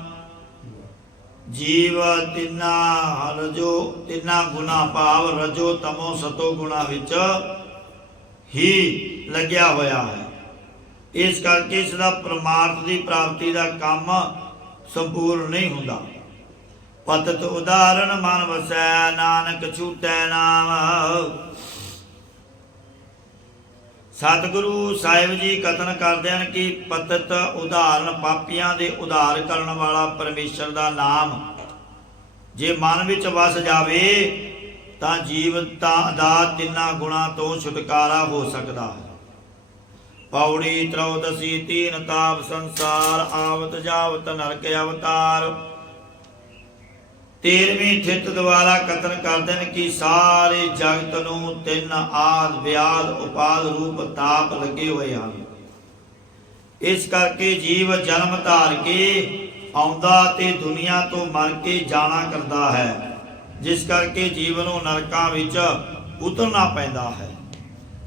ਜੀਵ ਤਿੰਨਾ ਗੁਣਾ ਭਾਵ ਰਜੋ ਤਮੋ ਸਤੋ ਗੁਣਾ ਵਿੱਚ ਹੀ ਲੱਗਿਆ ਹੋਇਆ ਹੈ। ਇਸ ਕਰਕੇ ਇਸ ਦਾ ਪਰਮਾਰਥ ਦੀ ਪ੍ਰਾਪਤੀ ਦਾ ਕੰਮ ਸੰਪੂਰਨ ਨਹੀਂ ਹੁੰਦਾ। ਪਤਤ ਉਦਾਹਰਣ ਮਨ ਵਸੈ, ਨਾਨਕ ਛੂਟੈ ਨਾਮ। ਸਤਿਗੁਰੂ ਸਾਹਿਬ ਜੀ ਕਥਨ ਕਰਦੇ ਹਨ ਕਿ ਪਤਤ ਉਦਾਹਰਣ ਪਾਪੀਆਂ ਦੇ ਉਧਾਰ ਕਰਨ ਵਾਲਾ ਪਰਮੇਸ਼ਰ ਦਾ ਨਾਮ ਜੇ ਮਨ ਵਿੱਚ ਵਸ ਜਾਵੇ ਤਾਂ ਜੀਵਤਾ ਦਾ ਤਿੰਨਾਂ ਗੁਣਾਂ ਤੋਂ ਛੁਟਕਾਰਾ ਹੋ ਸਕਦਾ ਹੈ। ਪੌੜੀ ਤ੍ਰਉਦਸੀ ਤੀਨ ਤਾਪ ਸੰਸਾਰ, ਆਵਤ ਜਾਵਤ ਨਰਕ ਅਵਤਾਰ। 13ਵੀਂ ਥਿਤ ਦੁਆਰਾ ਕਥਨ ਕਰਦੇ ਨੇ ਕਿ ਸਾਰੇ ਜਗਤ ਨੂੰ ਤਿੰਨ ਆਦ ਵਿਆਦ ਉਪਾਦ ਰੂਪ ਤਾਪ ਲੱਗੇ ਹੋਏ ਹਨ। ਇਸ ਕਰਕੇ ਜੀਵ ਜਨਮ ਧਾਰ ਕੇ ਆਉਂਦਾ ਤੇ ਦੁਨੀਆ ਤੋਂ ਮਰ ਕੇ ਜਾਣਾ ਕਰਦਾ ਹੈ, ਜਿਸ ਕਰਕੇ ਜੀਵ ਨੂੰ ਨਰਕਾਂ ਵਿੱਚ ਉਤਰਨਾ ਪੈਂਦਾ ਹੈ।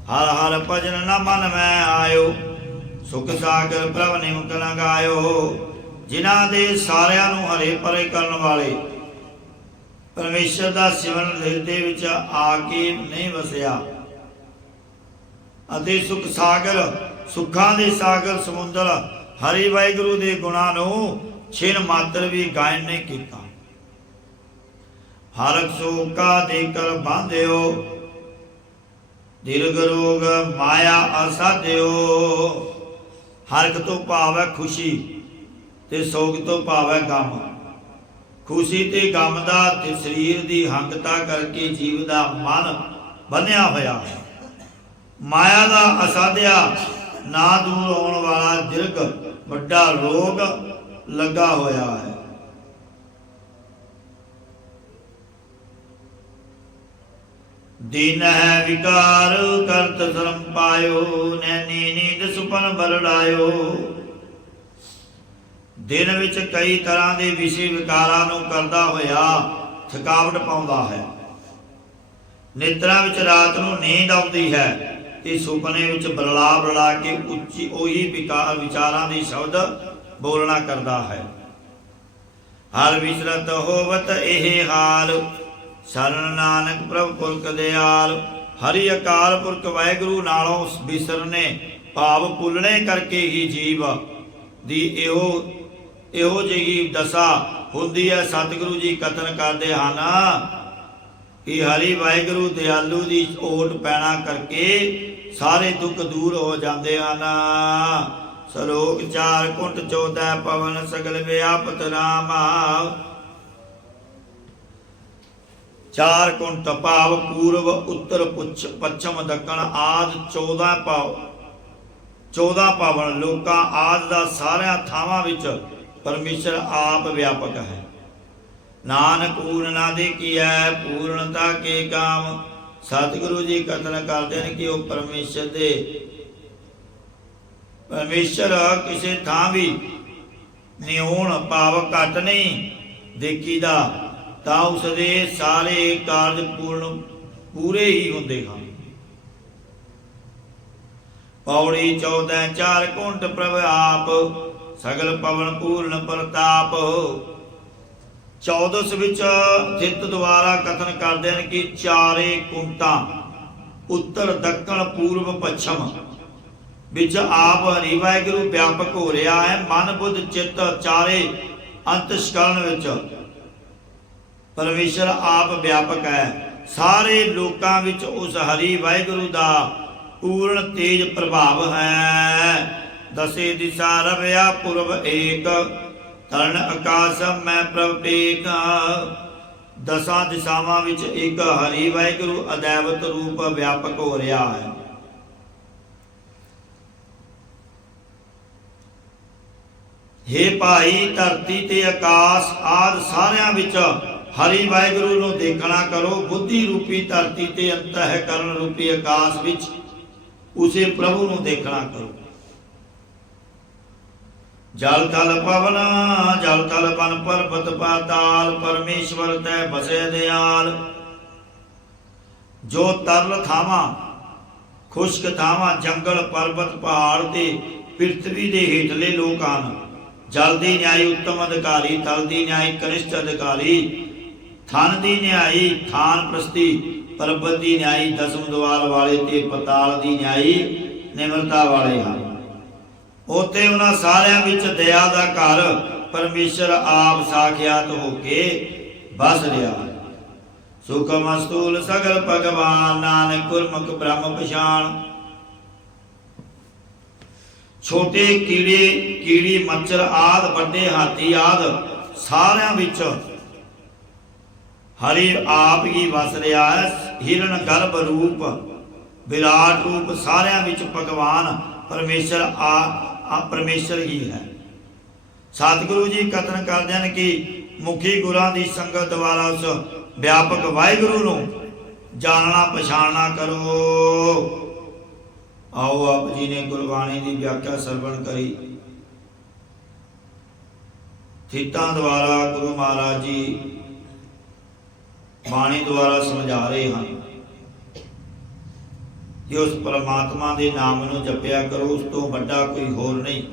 ਹਰ ਹਰ ਭਜਨ ਨ ਮਨ ਮੈਂ ਆਇਓ, ਸੁਖ ਸਾਗਰ ਪ੍ਰਭ ਨਿਮਕ ਨ ਗਾਇਓ। ਜਿਨ੍ਹਾਂ ਦੇ ਸਾਰਿਆਂ ਨੂੰ ਹਰੇ ਪਰੇ ਕਰਨ ਵਾਲੇ ਪਰਮੇਸ਼ਰ ਦਾ ਸਿਮਰਨ ਹਿਰਦੇ ਵਿੱਚ ਆ ਕੇ ਨਹੀਂ ਵਸਿਆ ਅਤੇ ਸੁਖ ਸਾਗਰ ਸੁੱਖਾਂ ਦੇ ਸਾਗਰ ਸਮੁੰਦਰ ਹਰੀ ਵਾਹਿਗੁਰੂ ਦੇ ਗੁਣਾਂ ਨੂੰ ਛਿਨ ਮਾਤਰ ਵੀ ਗਾਇਨ ਨਹੀਂ ਕੀਤਾ। ਹਰਕ ਸੋਕਾ ਦੇ ਕਰ ਬਾਂਧਿਓ ਦੀਰਘ ਰੋਗ ਮਾਇਆ ਅਸਾਧਿਓ। ਹਰਕ ਤੋਂ ਭਾਵ ਹੈ ਖੁਸ਼ੀ ਤੇ ਸੋਗ ਤੋਂ ਭਾਵ ਹੈ ਗਮ। ਖੁਸ਼ੀ ਤੇ ਗਮ ਦਾ ਤੇ ਸਰੀਰ ਦੀ ਹੰਗਤਾ ਕਰਕੇ ਜੀਵ ਦਾ ਮਨ ਬੰਨਿਆ ਹੋਇਆ ਹੈ। ਮਾਇਆ ਦਾ ਅਸਾਧਿਆ ਨਾ ਦੂਰ ਹੋਣ ਵਾਲਾ ਦੀਰਘ ਵੱਡਾ ਰੋਗ ਲੱਗਾ ਹੋਇਆ ਹੈ। ਦੀਨ ਹੈ ਵਿਕਾਰ ਕਰਤ ਧਰਮ ਪਾਇਓ ਨੈਣੀ ਨੀਂਦ ਸੁਪਨ ਬਰੜਾਇਓ। ਦਿਨ ਵਿੱਚ ਕਈ ਤਰ੍ਹਾਂ ਦੇ ਵਿਸ਼ੇ ਵਿਕਾਰਾਂ ਨੂੰ ਕਰਦਾ ਹੋਇਆ ਥਕਾਵਟ ਪਾਉਂਦਾ ਹੈ। ਨਿద్ਰਾ ਵਿੱਚ ਰਾਤ ਨੂੰ ਨੀਂਦ ਆਉਂਦੀ ਹੈ ਤੇ ਸੁਪਨੇ ਵਿੱਚ ਬਰਲਾ ਕੇ ਉੱਚੀ ਉਹੀ ਵਿਚਾਰਾਂ ਦੇ ਸ਼ਬਦ ਬੋਲਣਾ ਕਰਦਾ ਹੈ। ਹਰ ਵਿਚਰਤ ਹੋਵਤ ਇਹ ਹਾਲ ਸ਼ਰਨ ਨਾਨਕ ਪ੍ਰਭ ਪੁਰਖ ਦਿਆਲ। ਹਰੀ ਅਕਾਲ ਪੁਰਖ ਵਾਹਿਗੁਰੂ ਨਾਲੋਂ ਵਿਸਰਨੇ ਭਾਵ ਭੁੱਲਣੇ ਕਰਕੇ ਹੀ ਜੀਵ ਦੀ ਇਹੋ ਜਿਹੀ ਦਸ਼ਾ ਹੁੰਦੀ ਹੈ। ਸਤਿਗੁਰੂ ਜੀ ਕਥਨ ਕਰਦੇ ਹਨ ਕਿ ਹਰੀ ਵਾਹਿਗੁਰੂ ਦਿਆਲੂ ਦੀ ਓਟ ਪੈਣਾ ਕਰਕੇ ਸਾਰੇ ਦੁੱਖ ਦੂਰ ਹੋ ਜਾਂਦੇ ਹਨ। ਸ਼ਲੋਕ 4 ਕੁੰਟ 14 ਪਵਨ ਸਗਲ ਵਿਆਪਤ ਨਾਮ। 4 ਕੁੰਟ ਭਾਵ ਪੂਰਬ ਉੱਤਰ ਪੱਛਮ ਦੱਖਣ ਆਦਿ 14 ਪਾਵਨ ਲੋਕਾਂ ਆਦਿ ਦਾ ਸਾਰਿਆਂ ਥਾਵਾਂ ਵਿੱਚ ਪਰਮੇਸ਼ਰ ਆਪ ਵਿਆਪਕ ਹੈ। ਨਾਨਕ ਪੂਰਨਾ ਦੇ ਕੀਐ ਪੂਰਨਤਾ ਕੇ ਕਾਮ। ਸਤਿਗੁਰੂ ਜੀ ਕਥਨ ਕਰਦੇ ਨੇ ਕਿ ਉਹ ਪਰਮੇਸ਼ਰ ਕਿਸੇ ਥਾਂ ਵੀ ਨਿਉਣ ਭਾਵ ਘਟ ਨਹੀਂ ਦੇਖੀਦਾ ਤਾਂ ਉਸ ਦੇ ਸਾਰੇ ਕਾਰਜ ਪੂਰੇ ਹੀ ਹੁੰਦੇ ਹਨ। ਪੌੜੀ 14 4 ਕੁੰਟ ਪ੍ਰਭ ਆਪ ਸਗਲ ਪਵਨ ਪੂਰਨ ਪ੍ਰਤਾਪ। 14 ਵਿੱਚ ਥਿਤ ਦੁਆਰਾ ਕਥਨ ਕਰਦੇ ਹਨ ਕਿ ਚਾਰੇ ਕੁੰਟਾਂ ਉੱਤਰ ਦੱਖਣ ਪੂਰਬ ਪੱਛਮ ਵਿੱਚ ਆਪ ਹਰੀ ਵਾਹਿਗੁਰੂ ਵਿਆਪਕ ਹੋ ਰਿਹਾ ਹੈ। ਮਨ ਬੁੱਧ ਚਿੱਤ ਚਾਰੇ ਅੰਤਸ਼ਕਰਨ ਵਿੱਚ ਪਰਮੇਸ਼ਰ ਆਪ ਵਿਆਪਕ ਹੈ। ਸਾਰੇ ਲੋਕਾਂ ਵਿੱਚ ਉਸ ਹਰੀ ਵਾਹਿਗੁਰੂ ਦਾ ਪੂਰਨ ਤੇਜ ਪ੍ਰਭਾਵ ਹੈ। ਦਸੇ ਦਿਸ਼ਾ ਰਵਿਆ ਪੁਰਬ ਏਕ ਤਰਨ ਆਕਾਸ਼ ਮੈਂ ਪ੍ਰਭ ਟੇਕ। ਦਸਾਂ ਦਿਸ਼ਾਵਾਂ ਵਿੱਚ ਇੱਕ ਹਰੀ ਵਾਹਿਗੁਰੂ ਅਦੈਵਤ ਰੂਪ ਵਿਆਪਕ ਹੋ ਰਿਹਾ ਹੈ। ਹੇ ਭਾਈ ਧਰਤੀ ਤੇ ਆਕਾਸ਼ ਆਦਿ ਸਾਰਿਆਂ ਵਿੱਚ ਹਰੀ ਵਾਹਿਗੁਰੂ ਨੂੰ ਦੇਖਣਾ ਕਰੋ। ਬੁੱਧੀ ਰੂਪੀ ਧਰਤੀ ਤੇ ਅੰਤਹਿਕਰਨ ਰੂਪੀ ਆਕਾਸ਼ ਵਿੱਚ ਉਸੇ ਪ੍ਰਭੂ ਨੂੰ ਦੇਖਣਾ ਕਰੋ। ਜਲ ਥਲ ਪਵਨ ਜਲ ਥਲ ਬਨ ਪਰਬਤ ਪਾਤਾਲ ਪਰਮੇਸ਼ਵਰ ਤੈ ਬਸੇ ਦਿਆਲ। ਜੋ ਤਰਲ ਥਾਵਾਂ ਖੁਸ਼ਕ ਥਾਵਾਂ ਜੰਗਲ ਪਰਬਤ ਪਹਾੜ ਤੇ ਪ੍ਰਿਥਵੀ ਦੇ ਹੇਠਲੇ ਲੋਕ ਹਨ। ਜਲ ਦੀ ਨਿਆਈ ਉੱਤਮ ਅਧਿਕਾਰੀ ਥਲ ਦੀ ਨਿਆਈ ਕਨਿਸ਼ਟ ਅਧਿਕਾਰੀ ਥਨ ਦੀ ਨਿਆਈ ਥਾਨ ਪ੍ਰਸਤੀ ਪਰਬਤ ਦੀ ਨਿਆਈ ਦਸਮ ਦੁਆਰ ਵਾਲੇ ਤੇ ਪਤਾਲ ਦੀ ਨਿਆਈ ਨਿਮਰਤਾ ਵਾਲੇ ਹਨ। ਉੱਥੇ ਉਹਨਾਂ ਸਾਰਿਆਂ ਵਿੱਚ ਦਇਆ ਦਾ ਘਰ ਪਰਮੇਸ਼ਰ ਆਪ ਸਾਖਿਆਤ ਹੋ ਕੇ ਬਸ ਰਿਹਾ। ਸੁਖ ਮਸਤੂਲ ਸਗਲ ਭਗਵਾਨ ਨਾਨਕ ਗੁਰਮੁਖ ਬ੍ਰਹਮ ਪਛਾਣ। ਛੋਟੇ ਕੀੜੀ ਮੱਛਰ ਆਦ ਵੱਡੇ ਹਾਥੀ ਆਦ ਸਾਰਿਆਂ ਵਿੱਚ ਹਰੀ ਆਪ ਹੀ ਵਸ ਰਿਹਾ ਹੈ। ਹਿਰਨ ਗਰਭ ਰੂਪ ਵਿਰਾਟ ਰੂਪ ਸਾਰਿਆਂ ਵਿੱਚ ਭਗਵਾਨ ਪਰਮੇਸ਼ਰ ਹੀ ਹੈ। ਸਤਿਗੁਰੂ ਜੀ ਕਥਨ ਕਰਦੇ ਹਨ ਕਿ ਮੁਖੀ ਗੁਰਾਂ ਦੀ ਸੰਗਤ ਦੁਆਰਾ ਉਸ ਵਿਆਪਕ ਵਾਹਿਗੁਰੂ ਨੂੰ ਜਾਣਨਾ ਪਛਾਣਨਾ ਕਰੋ। ਆਓ ਆਪ ਜੀ ਨੇ ਗੁਰਬਾਣੀ ਦੀ ਵਿਆਖਿਆ ਸਰਵਣ ਕਰੀ। ਥਿੱਤਾਂ ਦੁਆਰਾ ਗੁਰੂ ਮਹਾਰਾਜ ਜੀ ਬਾਣੀ ਦੁਆਰਾ ਸਮਝਾ ਰਹੇ ਹਨ ਕਿ ਉਸ ਪਰਮਾਤਮਾ ਦੇ ਨਾਮ ਨੂੰ ਜਪਿਆ ਕਰੋ। ਉਸ ਤੋਂ ਵੱਡਾ ਕੋਈ ਹੋਰ ਨਹੀਂ।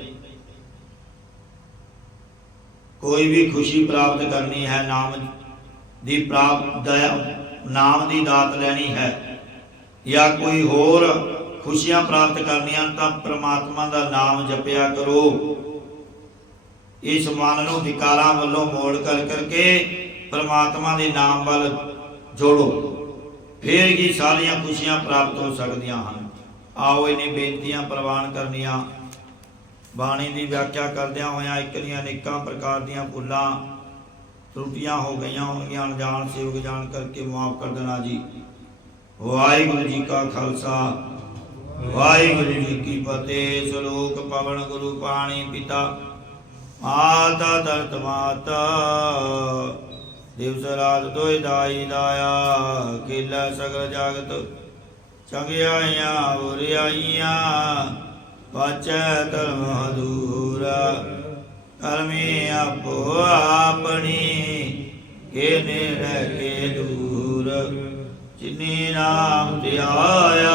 कोई भी खुशी प्राप्त करनी है, नाम दी नाम दी दात लैनी है, या कोई होर खुशियां प्राप्त करनियां, तो परमात्मा का नाम जपिया करो। इस मन नूं विकारां वल्लों मोड़ करके परमात्मा के नाम वाल जोड़ो, फिर ही सारियां खुशियां प्राप्त हो सकदियां हन। आओ इन्हीं बेनतियां प्रवान करनियां। बाणी की व्याख्या करदियां होइयां एक दियां अनेकां प्रकार दीयां भुलां त्रुटियां हो गई होंगियां, अनजान सेवक जान करके माफ कर देना जी। वाहिगुरु जी का खालसा, वाहिगुरु जी की फतेह। श्लोक पवन गुरु पाणी पिता, माता धरत माता, दिवस रात दोई दाई दाया, खेला सगल जगत चंगियाइयां बुरियाइयां, पाचै धर्म अधूरा, करमी आपो आपनी, के नेड़े के दूर, जिनी नाम ध्याया,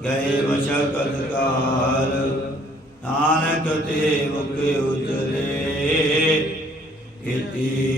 गए मशक्कत काल, नानक ते मुख उजले, खेती